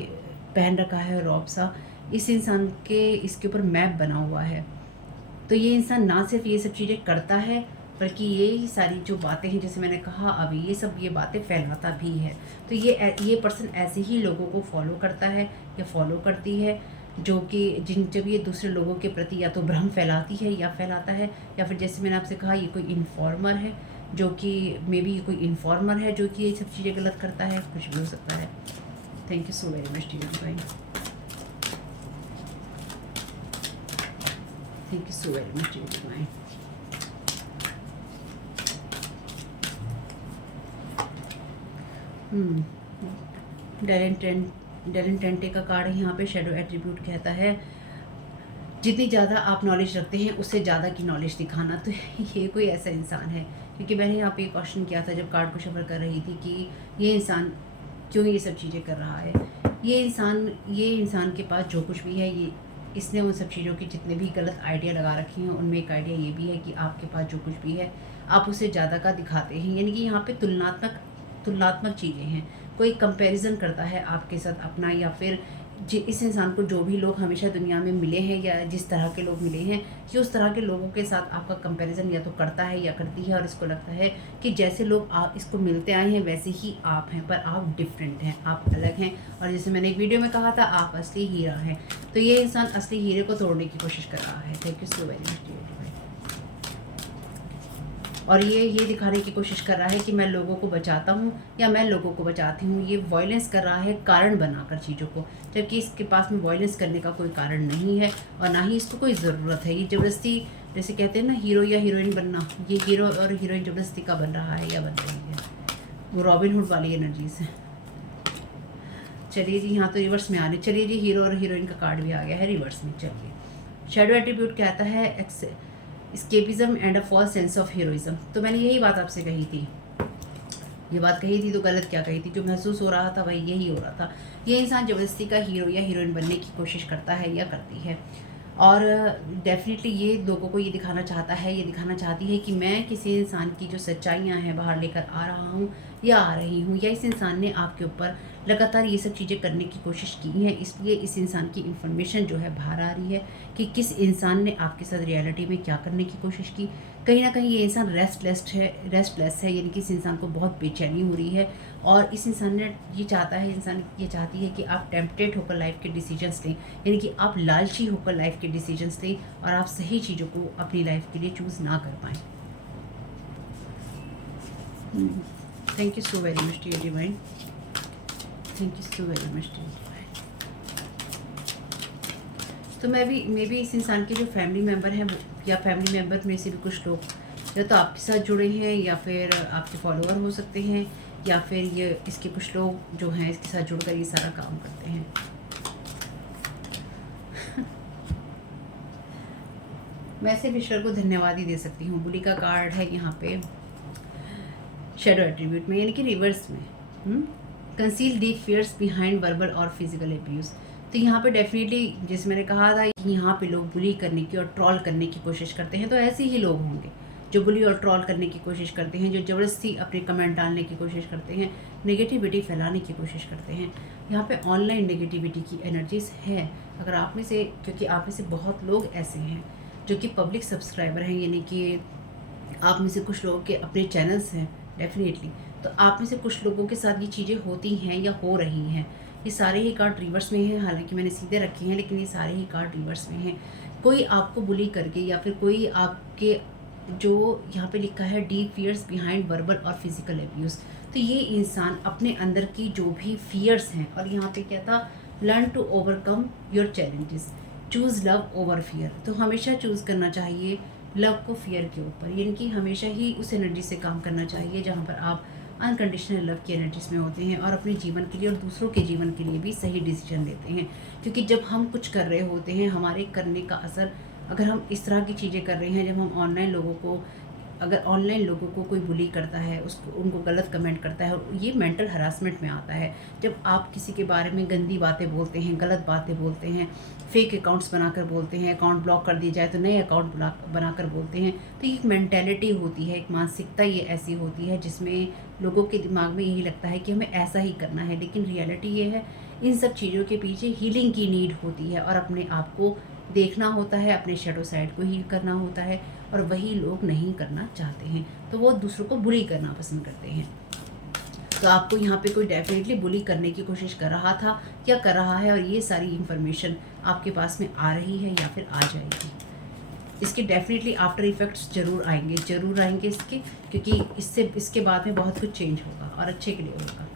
पहन रखा है रॉब सा, इस इंसान के इसके ऊपर मैप बना हुआ है। तो ये इंसान ना सिर्फ ये सब चीज़ें करता है बल्कि ये सारी जो बातें हैं, जैसे मैंने कहा अभी, ये बातें फैलाता भी है। तो ये पर्सन ऐसे ही लोगों को फॉलो करता है या फॉलो करती है जो कि जब ये दूसरे लोगों के प्रति या तो भ्रम फैलाती है या फैलाता है, या फिर जैसे मैंने आपसे कहा ये कोई इन्फॉर्मर है जो कि मे बी कोई इन्फॉर्मर है जो कि ये सब चीज़ें गलत करता है, कुछ भी हो सकता है। Thank you so very much dear divine. Thank you so very much dear divine. डेलेंटेंटे का कार्ड है यहाँ पे। शैडो एट्रीब्यूट कहता है जितनी ज़्यादा आप नॉलेज रखते हैं उससे ज़्यादा की नॉलेज दिखाना। तो ये कोई ऐसा इंसान है, क्योंकि मैंने यहाँ पे एक क्वेश्चन किया था जब कार्ड को शफल कर रही थी कि ये इंसान क्यों ये सब चीज़ें कर रहा है। ये इंसान के पास जो कुछ भी है, ये इसने उन सब चीज़ों के जितने भी गलत आइडिया लगा रखे हैं उनमें एक आइडिया ये भी है कि आपके पास जो कुछ भी है आप उससे ज़्यादा का दिखाते हैं। यानी कि यहाँ पे तुलनात्मक चीज़ें हैं। कोई कंपैरिजन करता है आपके साथ अपना, या फिर इस इंसान को जो भी लोग हमेशा दुनिया में मिले हैं या जिस तरह के लोग मिले हैं, कि उस तरह के लोगों के साथ आपका कंपैरिजन या तो करता है या करती है, और इसको लगता है कि जैसे लोग आप इसको मिलते आए हैं वैसे ही आप हैं, पर आप डिफरेंट हैं, आप अलग हैं। और जैसे मैंने एक वीडियो में कहा था, आप असली हीरा हैं। तो ये इंसान असली हीरे को तोड़ने की कोशिश कर रहा है। Thank you so very much. और ये दिखाने की कोशिश कर रहा है कि मैं लोगों को बचाता हूँ या मैं लोगों को बचाती हूँ। ये वॉयलेंस कर रहा है कारण बनाकर चीज़ों को, जबकि इसके पास में वॉयलेंस करने का कोई कारण नहीं है और ना ही इसको कोई ज़रूरत है। ये ज़बरदस्ती, जैसे कहते हैं ना हीरो या हीरोइन बनना, ये हीरो और हीरोइन ज़बरदस्ती का बन रहा है या बन रही है। वो रॉबिन हुड वाली एनर्जीज है। चलिए जी, यहाँ तो रिवर्स में आ रही। चलिए जी, हीरो और हीरोइन का कार्ड भी आ गया है रिवर्स में। चलिए, शैडो एट्रीब्यूट कहता है escapism and a false sense of heroism. तो मैंने यही बात आपसे कही थी, ये बात कही थी तो गलत क्या कही थी, जो महसूस हो रहा था भाई यही हो रहा था। ये इंसान ज़बरदस्ती का हीरो या हीरोइन बनने की कोशिश करता है या करती है, और डेफिनेटली ये लोगों को ये दिखाना चाहता है, ये दिखाना चाहती है कि मैं किसी इंसान की जो सच्चाइयाँ हैं बाहर लेकर आ रहा हूँ या आ रही हूँ, या इस इंसान ने आपके ऊपर लगातार ये सब चीज़ें करने की कोशिश की हैं, इसलिए इस इंसान की इन्फॉर्मेशन जो है बाहर आ रही है कि किस इंसान ने आपके साथ रियलिटी में क्या करने की कोशिश की। कहीं ना कहीं ये इंसान रेस्टलेस है, यानी कि इस इंसान को बहुत बेचैनी हो रही है, और इस इंसान ने ये चाहता है, इंसान ये चाहती है कि आप टेम्पटेड होकर लाइफ के डिसीजंस लें, यानी कि आप लालची होकर लाइफ के डिसीजंस लें और आप सही चीज़ों को अपनी लाइफ के लिए चूज़ ना कर पाएँ। Thank you so very much dear divine. Thank you so very much dear divine. तो मे भी इस इंसान के जो फैमिली मेम्बर हैं या फैमिली मेम्बर में से भी कुछ लोग या तो आपके साथ जुड़े हैं या फिर आपके फॉलोअर हो सकते हैं, या फिर ये इसके कुछ लोग जो हैं इसके साथ जुड़कर ये सारा काम करते हैं। मैं सिर्फ ईश्वर को धन्यवाद ही दे सकती हूँ। बुली का कार्ड है यहाँ पे शैडो एट्रीब्यूट में, यानी कि रिवर्स में। Conceal deep fears behind verbal और फिजिकल एब्यूज़। तो यहाँ पे डेफिनेटली, जैसे मैंने कहा था, यहाँ पे लोग बुली करने की और ट्रॉल करने की कोशिश करते हैं, तो ऐसे ही लोग होंगे जो बुली और ट्रॉल करने की कोशिश करते हैं, जो ज़बरदस्ती अपने कमेंट डालने की कोशिश करते हैं, नेगेटिविटी फैलाने की कोशिश करते हैं। यहाँ पे ऑनलाइन नेगेटिविटी की एनर्जीज है। अगर आप में से, क्योंकि आप में से बहुत लोग ऐसे हैं जो कि पब्लिक सब्सक्राइबर हैं, यानी कि आप में से कुछ लोगों के अपने चैनल्स हैं डेफिनेटली, तो आप में से कुछ लोगों के साथ ये चीज़ें होती हैं या हो रही हैं। ये सारे ही कार्ड रिवर्स में हैं, हालांकि मैंने सीधे रखे हैं, लेकिन ये सारे ही कार्ड रिवर्स में हैं। कोई आपको बुली करके या फिर कोई आपके, जो यहाँ पे लिखा है डीप फियर्स बिहाइंड वर्बल और फिजिकल एब्यूज़, तो ये इंसान अपने अंदर की जो भी फियर्स हैं, और यहाँ पे क्या था, learn to overcome your challenges, choose love over fear. तो हमेशा चूज़ करना चाहिए लव को फियर के ऊपर, यानी कि हमेशा ही उस एनर्जी से काम करना चाहिए जहाँ पर आप अनकंडीशनल लव की एनर्जीज में होते हैं और अपने जीवन के लिए और दूसरों के जीवन के लिए भी सही डिसीजन लेते हैं। क्योंकि जब हम कुछ कर रहे होते हैं, हमारे करने का असर, अगर हम इस तरह की चीज़ें कर रहे हैं, जब हम ऑनलाइन लोगों को कोई बुली करता है, उसको उनको गलत कमेंट करता है, ये मेंटल हरासमेंट में आता है। जब आप किसी के बारे में गंदी बातें बोलते हैं, गलत बातें बोलते हैं, फेक अकाउंट्स बनाकर बोलते हैं, अकाउंट ब्लॉक कर दिया जाए तो नए अकाउंट बनाकर बोलते हैं, तो ये एक मेंटेलिटी होती है, एक मानसिकता ये ऐसी होती है जिसमें लोगों के दिमाग में यही लगता है कि हमें ऐसा ही करना है। लेकिन रियलिटी ये है, इन सब चीज़ों के पीछे हीलिंग की नीड होती है और अपने आप को देखना होता है, अपने शैडो साइड को हील करना होता है, और वही लोग नहीं करना चाहते हैं, तो वो दूसरों को बुली करना पसंद करते हैं। तो आपको यहाँ पे कोई डेफिनेटली बुली करने की कोशिश कर रहा था या कर रहा है, और ये सारी इन्फॉर्मेशन आपके पास में आ रही है या फिर आ जाएगी। इसके डेफिनेटली आफ्टर इफ़ेक्ट्स ज़रूर आएंगे इसके, क्योंकि इसके बाद में बहुत कुछ चेंज होगा और अच्छे के लिए होगा।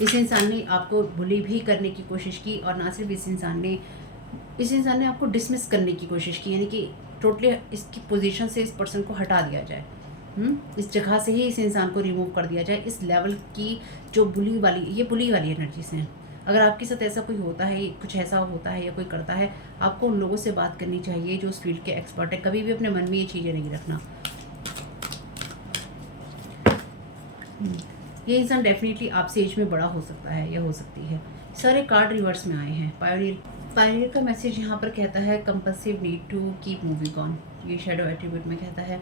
इस इंसान ने आपको बुली भी करने की कोशिश की, और ना सिर्फ इस इंसान ने आपको डिसमिस करने की कोशिश की, यानी कि टोटली इसकी पोजीशन से इस पर्सन को हटा दिया जाए, इस जगह से ही इस इंसान को रिमूव कर दिया जाए। इस लेवल की जो बुली वाली एनर्जीज हैं। अगर आपके साथ ऐसा कोई होता है, कुछ ऐसा होता है या कोई करता है, आपको उन लोगों से बात करनी चाहिए जो उस फील्ड के एक्सपर्ट है। कभी भी अपने मन में ये चीज़ें नहीं रखना। ये इंसान डेफिनेटली आपसे एज में बड़ा हो सकता है या हो सकती है। सारे कार्ड रिवर्स में आए हैं। पायनियर का मैसेज यहाँ पर कहता है compulsive need to keep moving on, ये शैडो एट्रीब्यूट में कहता है,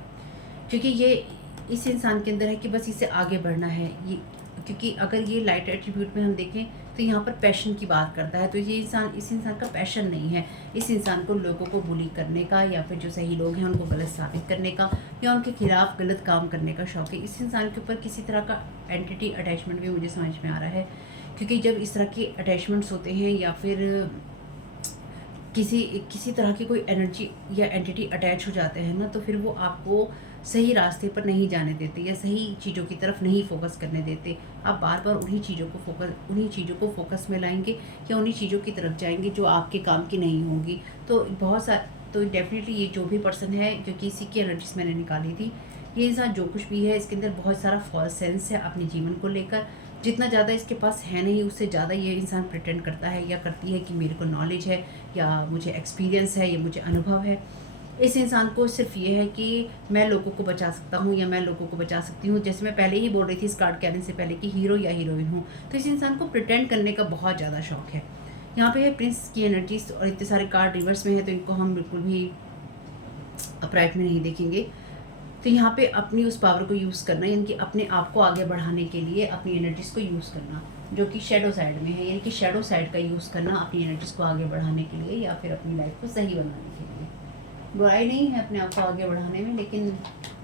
क्योंकि ये इस इंसान के अंदर है कि बस इसे आगे बढ़ना है। ये क्योंकि अगर ये लाइट एट्रीब्यूट में हम देखें तो यहाँ पर पैशन की बात करता है। तो ये इंसान, इस इंसान का पैशन नहीं है, इस इंसान को लोगों को बुली करने का या फिर जो सही लोग हैं उनको गलत साबित करने का या उनके खिलाफ गलत काम करने का शौक़ है। इस इंसान के ऊपर किसी तरह का एंटिटी अटैचमेंट भी मुझे समझ में आ रहा है, क्योंकि जब इस तरह के अटैचमेंट्स होते हैं या फिर किसी तरह की कोई एनर्जी या एंटिटी अटैच हो जाते हैं ना, तो फिर वो आपको सही रास्ते पर नहीं जाने देते या सही चीज़ों की तरफ नहीं फोकस करने देते। आप बार बार उन्हीं चीज़ों को फोकस में लाएंगे या उन्हीं चीज़ों की तरफ जाएंगे जो आपके काम की नहीं होंगी। तो डेफिनेटली ये जो भी पर्सन है, क्योंकि इसी की एनर्जीज मैंने निकाली थी, ये इंसान जो कुछ भी है इसके अंदर बहुत सारा फॉल्स सेंस है अपने जीवन को लेकर। जितना ज़्यादा इसके पास है नहीं, उससे ज़्यादा ये इंसान प्रिटेंड करता है या करती है कि मेरे को नॉलेज है या मुझे एक्सपीरियंस है या मुझे अनुभव है। इस इंसान को सिर्फ ये है कि मैं लोगों को बचा सकता हूँ या मैं लोगों को बचा सकती हूँ। जैसे मैं पहले ही बोल रही थी इस कार्ड के आने से पहले कि हीरो या हीरोइन हूँ, तो इस इंसान को प्रिटेंड करने का बहुत ज़्यादा शौक है। यहाँ पे है प्रिंस की एनर्जीज और इतने सारे कार्ड रिवर्स में है, तो इनको हम बिल्कुल भी अपराइट में नहीं देखेंगे। तो यहाँ पे अपनी उस पावर को यूज़ करना, यानी कि अपने आप को आगे बढ़ाने के लिए अपनी एनर्जीज़ को यूज़ करना, जो कि शेडो साइड में है, यानी कि शेडो साइड का यूज़ करना अपनी एनर्जीज़ को आगे बढ़ाने के लिए या फिर अपनी लाइफ को सही बनाने के लिए। बुराई नहीं है अपने आप को आगे बढ़ाने में, लेकिन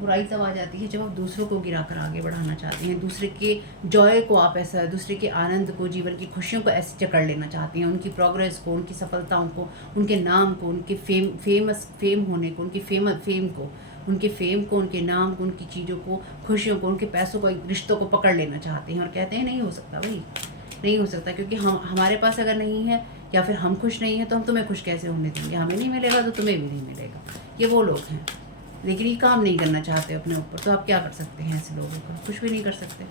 बुराई तब आ जाती है जब आप दूसरों को गिरा कर आगे बढ़ाना चाहते हैं, दूसरे के जॉय को आप ऐसा, दूसरे के आनंद को, जीवन की खुशियों को ऐसे जकड़ लेना चाहते हैं, उनकी प्रोग्रेस को, उनकी सफलताओं को, उनके नाम को, उनके फेम होने को, उनके फेम को, उनके नाम को, उनकी चीज़ों को, खुशियों को, उनके पैसों को, रिश्तों को पकड़ लेना चाहते हैं और कहते हैं नहीं हो सकता भाई, नहीं हो सकता, क्योंकि हमारे पास अगर नहीं है या फिर हम खुश नहीं हैं तो हम तुम्हें खुश कैसे होने देंगे, हमें नहीं मिलेगा तो तुम्हें भी नहीं मिलेगा। ये वो लोग हैं, लेकिन ये काम नहीं करना चाहते अपने ऊपर, तो आप क्या कर सकते हैं ऐसे लोगों का? कुछ भी नहीं कर सकते।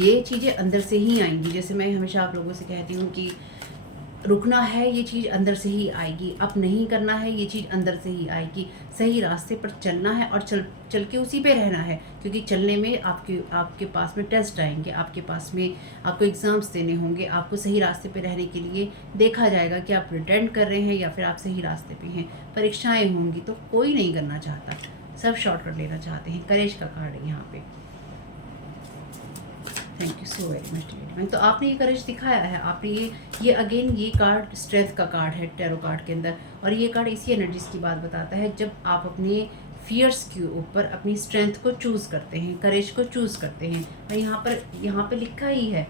ये चीज़ें अंदर से ही आएंगी। जैसे मैं हमेशा आप लोगों से कहती हूँ कि रुकना है, ये चीज़ अंदर से ही आएगी। अब नहीं करना है, ये चीज़ अंदर से ही आएगी। सही रास्ते पर चलना है और चल के उसी पे रहना है, क्योंकि चलने में आपके पास में टेस्ट आएंगे, आपके पास में आपको एग्ज़ाम्स देने होंगे, आपको सही रास्ते पे रहने के लिए देखा जाएगा कि आप प्रिटेंड कर रहे हैं या फिर आप सही रास्ते पे हैं। परीक्षाएँ होंगी, तो कोई नहीं करना चाहता, सब शॉर्टकट लेना चाहते हैं। करेज का कार्ड है यहाँ पे। Thank you so very much dear. तो आपने ये करेज दिखाया है, आपने ये अगेन ये कार्ड स्ट्रेंथ का कार्ड है टैरो कार्ड के अंदर, और ये कार्ड इसी एनर्जीज की बात बताता है। जब आप अपने फियर्स के ऊपर अपनी स्ट्रेंथ को चूज़ करते हैं, करेज को चूज़ करते हैं, और यहाँ पे लिखा ही है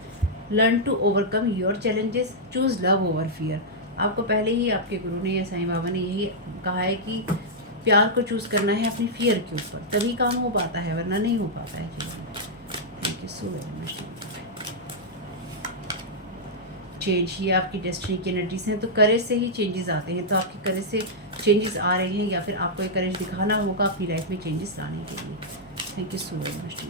learn to overcome your challenges, choose love over fear. आपको पहले ही आपके गुरु ने या साईं बाबा ने यही कहा है कि प्यार को चूज़ करना है अपनी फियर के ऊपर, तभी काम हो पाता है, वरना नहीं हो पाता है जीवन में। Thank you so very much. Change, ये आपकी डेस्टिनी की एनर्जीज हैं, तो करेज से ही चेंजेस आते हैं। तो आपके करेज से चेंजेस आ रहे हैं या फिर आपको एक करेज दिखाना होगा अपनी लाइफ में चेंजेस लाने के लिए। Thank you so very much.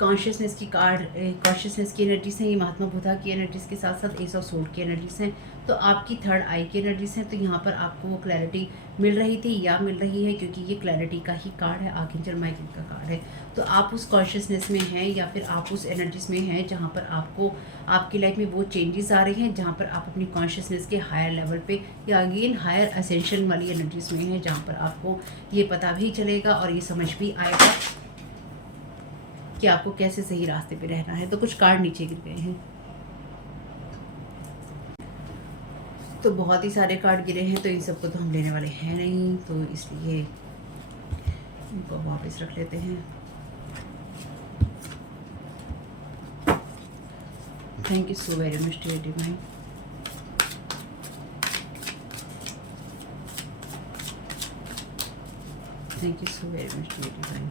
Consciousness की कार्ड, कॉन्शियसनेस की एनर्जीज हैं, ये महात्मा बुद्धा की एनर्जीज के साथ साथ एस ऑफ सोर्ड की एनर्जीज हैं। तो आपकी थर्ड आई की एनर्जीज हैं, तो यहाँ पर आपको वो क्लैरिटी मिल रही थी या मिल रही है, क्योंकि ये क्लैरिटी का ही कार्ड है, आर्कएंजल माइकल का कार्ड है। तो आप उस कॉन्शियसनेस में हैं या फिर आप उस एनर्जीज में हैं जहाँ पर आपको आपकी लाइफ में वो चेंजेस आ रहे हैं, जहाँ पर आप अपनी कॉन्शियसनेस के हायर लेवल पे या अगेन हायर असेंशन वाली एनर्जीज में हैं, जहाँ पर आपको ये पता भी चलेगा और ये समझ भी आएगा कि आपको कैसे सही रास्ते पे रहना है। तो कुछ कार्ड नीचे गिर गए हैं, तो बहुत ही सारे कार्ड गिरे हैं, तो इन सबको तो हम लेने वाले हैं नहीं, तो इसलिए इनको वापस रख लेते हैं। Thank you so very much dear divine. Thank you so very much dear divine.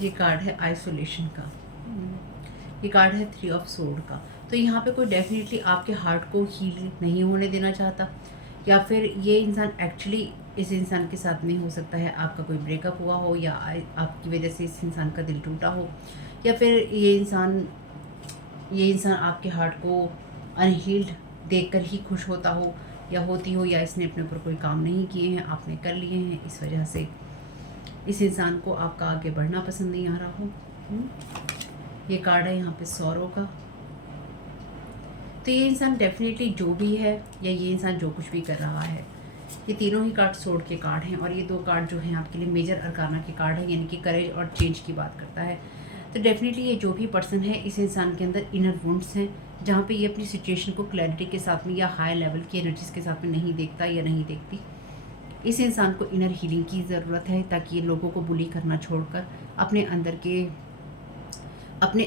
ये कार्ड है आइसोलेशन का, ये कार्ड है 3 ऑफ सोर्ड का। तो यहाँ पे कोई डेफिनेटली आपके हार्ट को हील नहीं होने देना चाहता, या फिर ये इंसान एक्चुअली इस इंसान के साथ नहीं हो सकता है, आपका कोई ब्रेकअप हुआ हो या आपकी वजह से इस इंसान का दिल टूटा हो, या फिर ये इंसान आपके हार्ट को अनहील्ड देखकर ही खुश होता हो, या होती हो, या इसने अपने ऊपर कोई काम नहीं किए हैं, आपने कर लिए हैं, इस वजह से इस इंसान को आपका आगे बढ़ना पसंद नहीं आ रहा हो। ये कार्ड है यहाँ पे सौरों का। तो ये इंसान डेफिनेटली जो भी है, या ये इंसान जो कुछ भी कर रहा है, ये तीनों ही कार्ड सोर्ड के कार्ड हैं, और ये 2 कार्ड जो हैं आपके लिए मेजर अरकाना के कार्ड हैं, यानी कि करेज और चेंज की बात करता है। तो डेफिनेटली ये जो भी पर्सन है, इस इंसान के अंदर इनर वुंड्स हैं, जहाँ पे ये अपनी सिचुएशन को क्लैरिटी के साथ में या हाई लेवल की एनर्जीज के साथ में नहीं देखता या नहीं देखती। इस इंसान को इनर हीलिंग की ज़रूरत है, ताकि ये लोगों को बुली करना छोड़कर अपने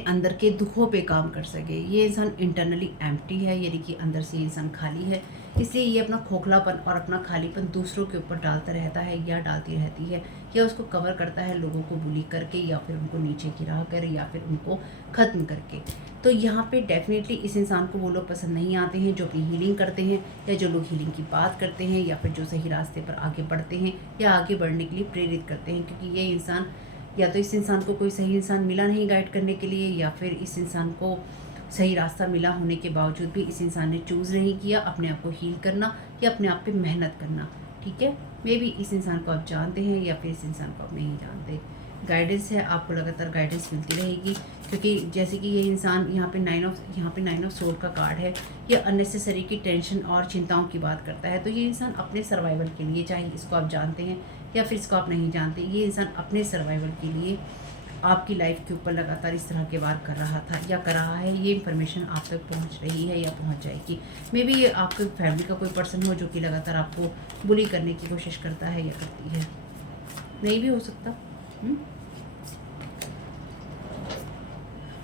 अंदर के दुखों पे काम कर सके। ये इंसान इंटरनली एम्प्टी है, यानी कि अंदर से ये इंसान खाली है, इसलिए ये अपना खोखलापन और अपना खालीपन दूसरों के ऊपर डालता रहता है या डालती रहती है, या उसको कवर करता है लोगों को बुली करके, या फिर उनको नीचे गिरा कर, या फिर उनको ख़त्म करके। तो यहाँ पे डेफिनेटली इस इंसान को वो लोग पसंद नहीं आते हैं जो अपनी हीलिंग करते हैं, या जो लोग हीलिंग की बात करते हैं, या फिर जो सही रास्ते पर आगे बढ़ते हैं या आगे बढ़ने के लिए प्रेरित करते हैं। क्योंकि ये इंसान, या तो इस इंसान को कोई सही इंसान मिला नहीं गाइड करने के लिए, या फिर इस इंसान को सही रास्ता मिला होने के बावजूद भी इस इंसान ने चूज़ नहीं किया अपने आप को हील करना या अपने आप पे मेहनत करना। ठीक है, मे बी इस इंसान को आप जानते हैं या फिर इस इंसान को आप नहीं जानते। गाइडेंस है, आपको लगातार गाइडेंस मिलती रहेगी, क्योंकि जैसे कि ये इंसान यहाँ पे नाइन ऑफ सोर्ड का कार्ड है, ये अननेसेसरी की टेंशन और चिंताओं की बात करता है। तो ये इंसान अपने सर्वाइवल के लिए, चाहे इसको आप जानते हैं या फिर इसको आप नहीं जानते, ये इंसान अपने सर्वाइवल के लिए आपकी लाइफ के ऊपर लगातार इस तरह के वार कर रहा था या कर रहा है। ये इन्फॉर्मेशन आप तक पहुंच रही है या पहुंच जाएगी। मे बी ये आपके फैमिली का कोई पर्सन हो जो कि लगातार आपको बुली करने की कोशिश करता है या करती है, नहीं भी हो सकता।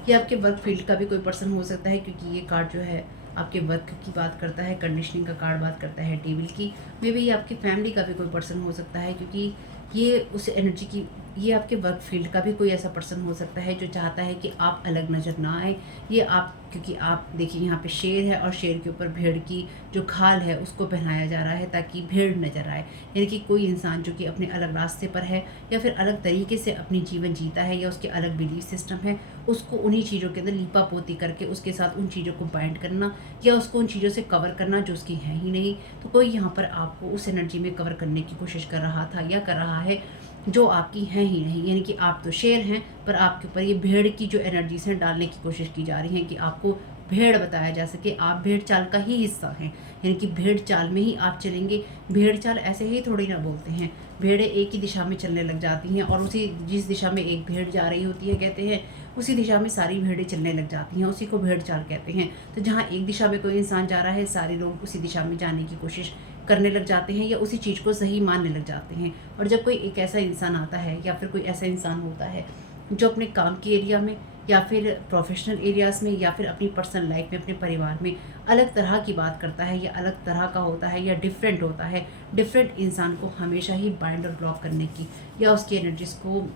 ये आपके वर्क फील्ड का भी कोई पर्सन हो सकता है, क्योंकि ये कार्ड जो है आपके वर्क की बात करता है, कंडीशनिंग का कार्ड बात करता है डेविल की। मे बी ये आपकी फैमिली का भी कोई पर्सन हो सकता है, क्योंकि ये उस एनर्जी की, ये आपके वर्क फील्ड का भी कोई ऐसा पर्सन हो सकता है जो चाहता है कि आप अलग नज़र ना आए। ये आप, क्योंकि आप देखिए यहाँ पे शेर है, और शेर के ऊपर भेड़ की जो खाल है उसको पहनाया जा रहा है ताकि भेड़ नज़र आए। यानी कि कोई इंसान जो कि अपने अलग रास्ते पर है, या फिर अलग तरीके से अपनी जीवन जीता है, या उसके अलग बिलीफ सिस्टम है, उसको उन्हीं चीज़ों के अंदर लीपा पोती करके उसके साथ उन चीज़ों को बाइंड करना, या उसको उन चीज़ों से कवर करना जो उसकी है ही नहीं। तो कोई यहाँ पर आपको उस एनर्जी में कवर करने की कोशिश कर रहा था या कर रहा है जो आपकी है ही नहीं। यानी कि आप तो शेर हैं, पर आपके ऊपर ये भेड़ की जो एनर्जीज हैं डालने की कोशिश की जा रही है कि आपको भेड़ बताया जा सके, आप भेड़ चाल का ही हिस्सा हैं। यानी कि भेड़ चाल में ही आप चलेंगे। भेड़ चाल ऐसे ही थोड़ी ना बोलते हैं, भेड़ें एक ही दिशा में चलने लग जाती हैं, और उसी जिस दिशा में एक भेड़ जा रही होती है, कहते हैं उसी दिशा में सारी भेड़ें चलने लग जाती हैं, उसी को भेड़ चाल कहते हैं। तो जहाँ एक दिशा में कोई इंसान जा रहा है, सारे लोग उसी दिशा में जाने की कोशिश करने लग जाते हैं, या उसी चीज़ को सही मानने लग जाते हैं। और जब कोई एक ऐसा इंसान आता है, या फिर कोई ऐसा इंसान होता है जो अपने काम के एरिया में, या फिर प्रोफेशनल एरियाज़ में, या फिर अपनी पर्सनल लाइफ में, अपने परिवार में अलग तरह की बात करता है, या अलग तरह का होता है, या डिफरेंट होता है, डिफरेंट इंसान को हमेशा ही बाइंड और ब्लॉक करने की, या उसकी एनर्जीज़ को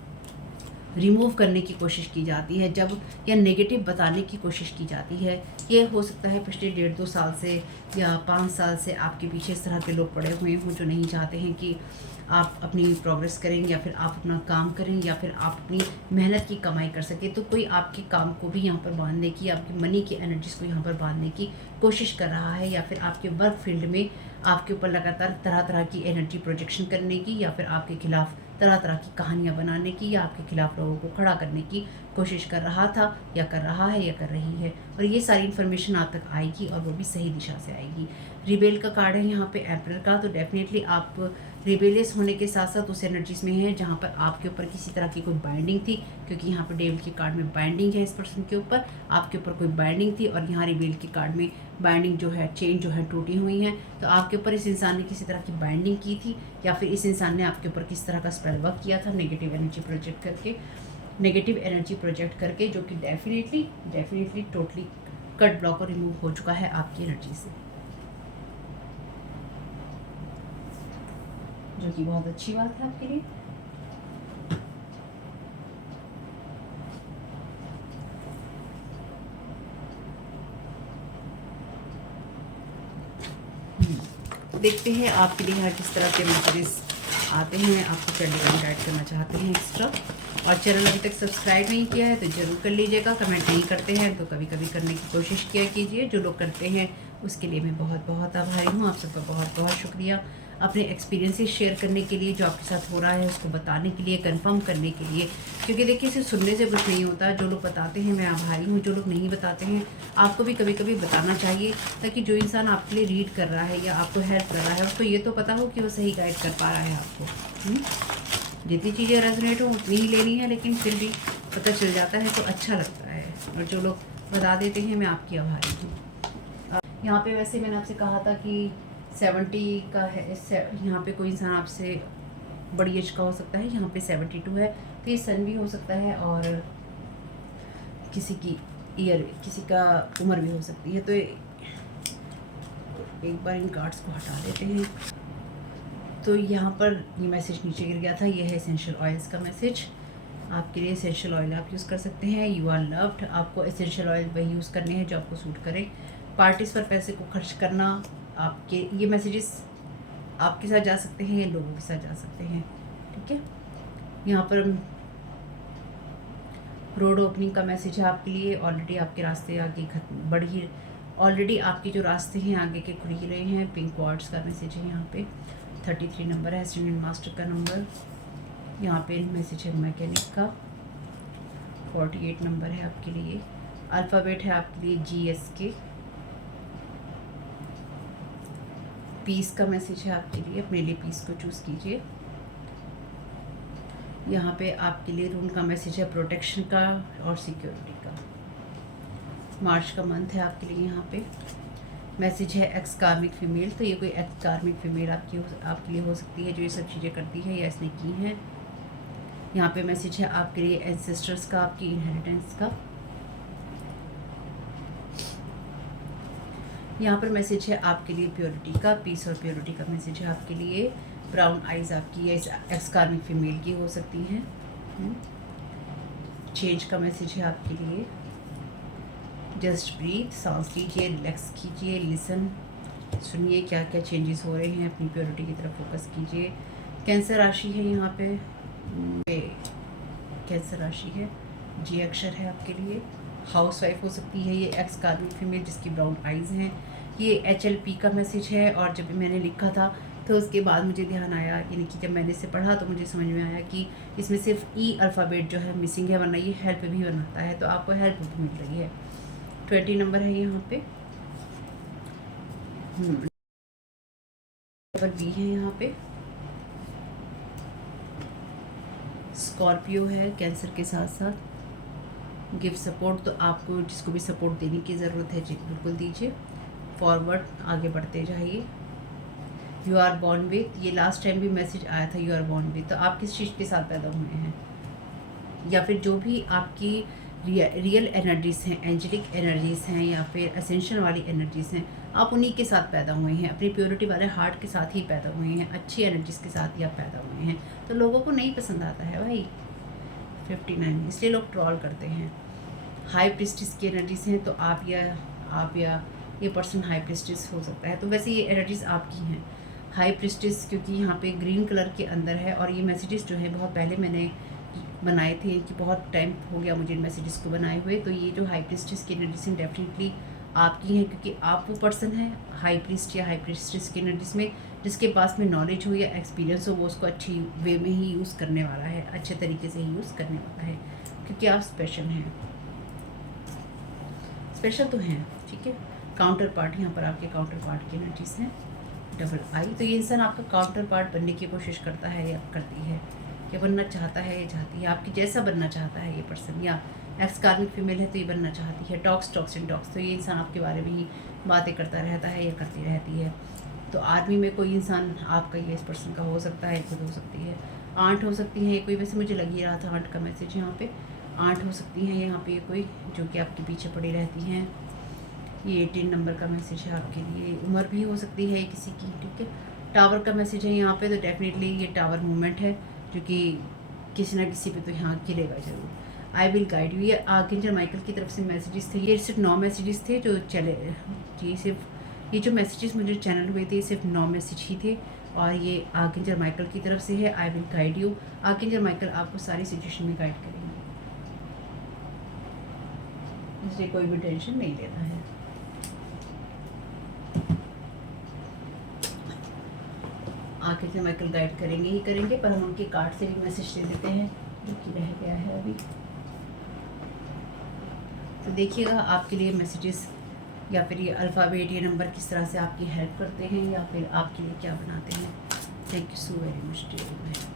रिमूव करने की कोशिश की जाती है, जब या नेगेटिव बताने की कोशिश की जाती है। ये हो सकता है पिछले 1.5-2 साल से या 5 साल से आपके पीछे इस तरह के लोग पड़े हुए हों जो नहीं चाहते हैं कि आप अपनी प्रोग्रेस करें, या फिर आप अपना काम करें, या फिर आप अपनी मेहनत की कमाई कर सकें। तो कोई आपके काम को भी यहाँ पर बांधने की, आपकी मनी की एनर्जीज़ को यहाँ पर बांधने की कोशिश कर रहा है, या फिर आपके वर्क फील्ड में आपके ऊपर लगातार तरह तरह की एनर्जी प्रोजेक्शन करने की, या फिर आपके खिलाफ तरह तरह की कहानियाँ बनाने की, या आपके खिलाफ लोगों को खड़ा करने की कोशिश कर रहा था, या कर रहा है, या कर रही है। और ये सारी इन्फॉर्मेशन आप तक आएगी, और वो भी सही दिशा से आएगी। रिबेल का कार्ड है यहाँ पे एम्परर का। तो डेफिनेटली आप रिबेलियस होने के साथ साथ उस एनर्जीज़ में हैं जहाँ पर आपके ऊपर किसी तरह की कोई बाइंडिंग थी, क्योंकि यहाँ पर डेविल के कार्ड में बाइंडिंग है, इस पर्सन के ऊपर आपके ऊपर कोई बाइंडिंग थी, और यहाँ रिबेल के कार्ड में बाइंडिंग जो है, चेन जो है, टूटी हुई है। तो आपके ऊपर इस इंसान ने किसी तरह की बाइंडिंग की थी, या फिर इस इंसान ने आपके ऊपर किस तरह का स्पेल वर्क किया था नेगेटिव एनर्जी प्रोजेक्ट करके, जो कि डेफिनेटली टोटली कट ब्लॉक और रिमूव हो चुका है आपकी एनर्जी से, जो कि बहुत अच्छी बात है आपके लिए। देखते हैं आपके लिए यहाँ किस तरह के मैसेजेस आते हैं, आपको चैनल गाइड करना चाहते हैं एक्स्ट्रा। और चैनल अभी तक सब्सक्राइब नहीं किया है तो ज़रूर कर लीजिएगा। कमेंट नहीं करते हैं तो कभी कभी करने की कोशिश किया कीजिए। जो लोग करते हैं उसके लिए मैं बहुत बहुत आभारी हूँ। आप सबका बहुत बहुत शुक्रिया अपने एक्सपीरियंसेस शेयर करने के लिए, जो आपके साथ हो रहा है उसको बताने के लिए, कंफर्म करने के लिए। क्योंकि देखिए सिर्फ सुनने से कुछ नहीं होता, जो लोग बताते हैं मैं आभारी हूँ, जो लोग नहीं बताते हैं आपको भी कभी कभी बताना चाहिए, ताकि जो इंसान आपके लिए रीड कर रहा है या आपको हेल्प कर रहा है उसको ये तो पता हो कि वो सही गाइड कर पा रहा है आपको। जितनी चीज़ें रेजोनेट हो उतनी ही लेनी है, लेकिन फिर भी पता चल जाता है तो अच्छा लगता है। और जो लोग बता देते हैं मैं आपकी आभारी हूँ। यहाँ पे वैसे मैंने आपसे कहा था कि 70 का है, यहाँ पे कोई इंसान आपसे बड़ी एज का हो सकता है, यहाँ पे 72 है, तो ये सन भी हो सकता है और किसी की ईयर, किसी का उम्र भी हो सकती है। तो एक बार इन कार्ड्स को हटा देते हैं। तो यहाँ पर ये मैसेज नीचे गिर गया था, ये है एसेंशियल ऑयल्स का मैसेज आपके लिए। एसेंशियल ऑयल आप यूज़ कर सकते हैं। यू आर लव्ड, आपको एसेंशियल ऑयल वही यूज़ करने हैं जो आपको सूट करे। पार्टीज़ पर पैसे को खर्च करना, आपके ये मैसेजेस आपके साथ जा सकते हैं या लोगों के साथ जा सकते हैं, ठीक है। यहाँ पर रोड ओपनिंग का मैसेज है आपके लिए। ऑलरेडी आपके रास्ते आगे बढ़ी, ऑलरेडी आपके जो रास्ते हैं आगे के खुल ही रहे हैं। पिंक क्वार्ट्स का मैसेज है यहाँ पे। 33 नंबर है, एस्टेंडेंट मास्टर का नंबर। यहाँ पे मैसेज है मैकेनिक का। 48 नंबर है आपके लिए। अल्फ़ाबेट है आपके लिए GSK। पीस का मैसेज है आपके लिए, अपने लिए पीस को चूज़ कीजिए। यहाँ पे आपके लिए रूम का मैसेज है प्रोटेक्शन का और सिक्योरिटी का। मार्च का मंथ है आपके लिए। यहाँ पे मैसेज है एक्स कार्मिक फीमेल, तो ये कोई एक्स कार्मिक फीमेल आपके लिए हो सकती है जो ये सब चीज़ें करती है या इसने की हैं। यहाँ पे मैसेज है आपके लिए एंसेस्टर्स का, आपकी इनहेरिटेंस का। यहाँ पर मैसेज है आपके लिए प्योरिटी का, पीस और प्योरिटी का मैसेज है आपके लिए। ब्राउन आइज आपकी एक्स कार्मिक फीमेल की हो सकती हैं। चेंज का मैसेज है आपके लिए। जस्ट ब्रीथ, सांस लीजिए, रिलैक्स कीजिए, लिसन, सुनिए क्या क्या चेंजेस हो रहे हैं, अपनी प्योरिटी की तरफ फोकस कीजिए। कैंसर राशि है यहाँ पे, कैंसर राशि है, जी अक्षर है आपके लिए। हाउसवाइफ हो सकती है ये एक्स कार्मिक फीमेल जिसकी ब्राउन आइज़ हैं। ये HLP का मैसेज है। और जब मैंने लिखा था तो उसके बाद मुझे ध्यान आया, यानी कि जब मैंने इसे पढ़ा तो मुझे समझ में आया कि इसमें सिर्फ E अल्फ़ाबेट जो है मिसिंग है, वरना ये हेल्प भी बनाता है, तो आपको हेल्प भी मिल रही है। 20 नंबर है यहाँ पे। नंबर B है यहाँ पे। स्कॉर्पियो है कैंसर के साथ साथ। गिव सपोर्ट, तो आपको जिसको भी सपोर्ट देने की ज़रूरत है जी बिल्कुल दीजिए। फॉरवर्ड, आगे बढ़ते जाइए। यू आर बॉर्न विथ, ये लास्ट टाइम भी मैसेज आया था, यू आर बॉर्न विथ, तो आप किस चीज़ के साथ पैदा हुए हैं, या फिर जो भी आपकी रियल एनर्जीज़ हैं, एंजेलिक एनर्जीज़ हैं या फिर असेंशन वाली एनर्जीज़ हैं, आप उन्हीं के साथ पैदा हुए हैं। अपनी प्योरिटी वाले हार्ट के साथ ही पैदा हुए हैं, अच्छी एनर्जीज़ के साथ ही आप पैदा हुए हैं। तो लोगों को नहीं पसंद आता है भाई 59, इसलिए लोग ट्रॉल करते हैं। हाई प्रिस्टिस की एनर्जीज़ हैं, तो आप या ये पर्सन हाई प्रिस्टिस हो सकता है। तो वैसे ये एनर्जीज़ आपकी हैं हाई प्रिस्टिस, क्योंकि यहाँ पे ग्रीन कलर के अंदर है। और ये मैसेजेस जो है बहुत पहले मैंने बनाए थे, कि बहुत टाइम हो गया मुझे इन मैसेजेस को बनाए हुए। तो ये जो हाई प्रिस्टिस की एनर्जीज हैं डेफिनेटली आपकी हैं, क्योंकि आप वो पर्सन हैं हाई प्रिस्ट या हाई प्रिस्टिस की एनर्जीज में जिसके पास में नॉलेज हो या एक्सपीरियंस हो, वो उसको अच्छी वे में ही यूज़ करने वाला है, अच्छे तरीके से ही यूज़ करने वाला है, क्योंकि आप स्पेशल हैं। स्पेशल तो हैं, ठीक है। काउंटर पार्ट, यहाँ पर आपके काउंटर पार्ट की एनर्जीज हैं। डबल आई, तो ये इंसान आपका काउंटर पार्ट बनने की कोशिश करता है या करती है, या बनना चाहता है या चाहती है, आपकी जैसा बनना चाहता है ये पर्सन। या एक्स कार्मिक फीमेल है तो ये बनना चाहती है। टॉक्स एंड टॉक्स, तो ये इंसान आपके बारे में ही बातें करता रहता है या करती रहती है। तो आर्मी में कोई इंसान आपका ये इस पर्सन का हो सकता है, खुद हो सकती है। आंट हो सकती है ये कोई, वैसे मुझे लग ही रहा था आंट का मैसेज यहाँ पे। आंट हो सकती है यहाँ पे ये कोई जो कि आपके पीछे पड़ी रहती हैं। ये 18 नंबर का मैसेज है आपके लिए। उम्र भी हो सकती है किसी की, ठीक है। टावर का मैसेज है यहाँ पे, तो डेफिनेटली ये टावर मूवमेंट है जो कि किसी ना किसी पे तो यहाँ गिरेगा जरूर। आई विल गाइड यू, ये आर्कएंजल माइकल की तरफ से मैसेजेस थे। ये सिर्फ 9 मैसेजेस थे जो चले जी, सिर्फ ये जो मैसेजेस मुझे चैनल हुए थे सिर्फ 9 मैसेज ही थे, और ये आर्कएंजल माइकल की तरफ से है। I will guide you, archangel Michael आपको सारी सिचुएशन में गाइड करेंगे, इसलिए कोई भी टेंशन नहीं लेना है। आगे से माइकल गाइड करेंगे ही करेंगे, पर हम उनके कार्ड से भी मैसेज दे देते हैं जो कि रह गया है अभी। तो देखिएगा आपके लिए मैसेजेस या फिर ये अल्फ़ाबेट, ये नंबर किस तरह से आपकी हेल्प करते हैं या फिर आपके लिए क्या बनाते हैं। Thank you so very much dear man.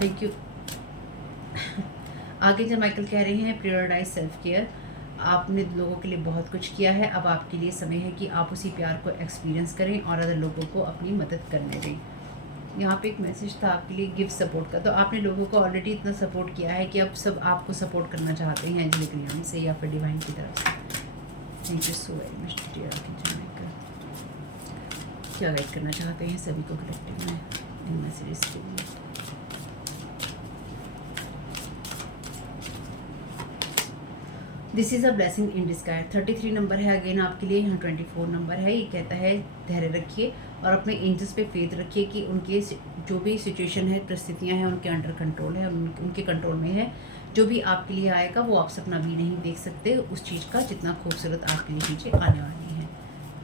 Thank you. आगे जो माइकल कह रहे हैं, प्रायोरिटाइज सेल्फ केयर। आपने लोगों के लिए बहुत कुछ किया है, अब आपके लिए समय है कि आप उसी प्यार को एक्सपीरियंस करें और अदर लोगों को अपनी मदद करने दें। यहाँ पे एक मैसेज था आपके लिए गिव सपोर्ट का। तो आपने लोगों को ऑलरेडी इतना सपोर्ट किया है कि अब सब आपको सपोर्ट करना चाहते हैं एंजेलिक से या फिर डिवाइन की तरफ से। Thank you so very much dear. क्या गाइड करना चाहते हैं सभी को कलेक्टिव में इन मैसेजेस के लिए। This is a blessing in disguise. 33 number है अगेन आपके लिए, यहाँ 24 नंबर है। ये कहता है धैर्य रखिए और अपने एंजल्स पे फेथ रखिए कि उनके जो भी सिचुएशन है, परिस्थितियाँ हैं, उनके अंडर कंट्रोल है, उनके कंट्रोल में है। जो भी आपके लिए आएगा वो आप सपना भी नहीं देख सकते उस चीज़ का जितना खूबसूरत आपके लिए चीज़ें आने वाली हैं।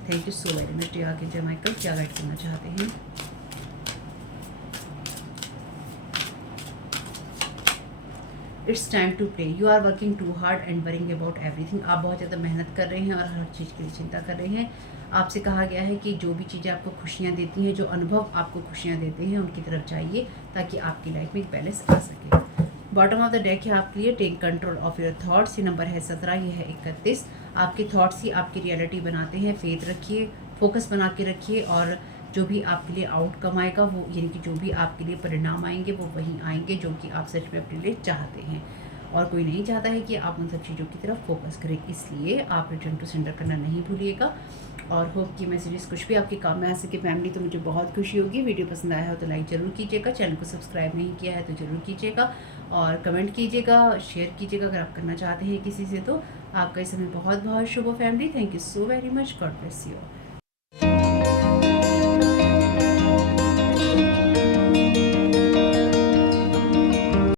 Thank you so very much dear Jai Michael. क्या गाइड करना चाहते हैं? It's time to play. You are working too hard and worrying about everything. आप बहुत ज़्यादा मेहनत कर रहे हैं और हर चीज़ के लिए चिंता कर रहे हैं। आपसे कहा गया है कि जो भी चीज़ें आपको खुशियाँ देती हैं, जो अनुभव आपको खुशियाँ देते हैं, उनकी तरफ जाइए ताकि आपकी लाइफ में एक बैलेंस आ सके। बॉटम ऑफ द डेक है आपके लिए take control of your thoughts. ये नंबर है 17, ये है 31। आपके थॉट्स ही आपकी रियलिटी बनाते हैं। फेथ रखिए, फोकस बना के रखिए और जो भी आपके लिए आउटकम आएगा वो, यानी कि जो भी आपके लिए परिणाम आएंगे वो वहीं आएंगे जो कि आप सच में अपने लिए चाहते हैं। और कोई नहीं चाहता है कि आप उन सब चीज़ों की तरफ फोकस करें, इसलिए आप रिटर्न टू सेंडर करना नहीं भूलिएगा। और होप कि मैसेजेस कुछ भी आपके काम में आ सके फैमिली, तो मुझे बहुत खुशी होगी। वीडियो पसंद आया हो तो लाइक ज़रूर कीजिएगा, चैनल को सब्सक्राइब नहीं किया है तो ज़रूर कीजिएगा और कमेंट कीजिएगा, शेयर कीजिएगा अगर आप करना चाहते हैं किसी से। तो आपका इस समय बहुत बहुत शुभ हो family. Thank you so very much. God bless you.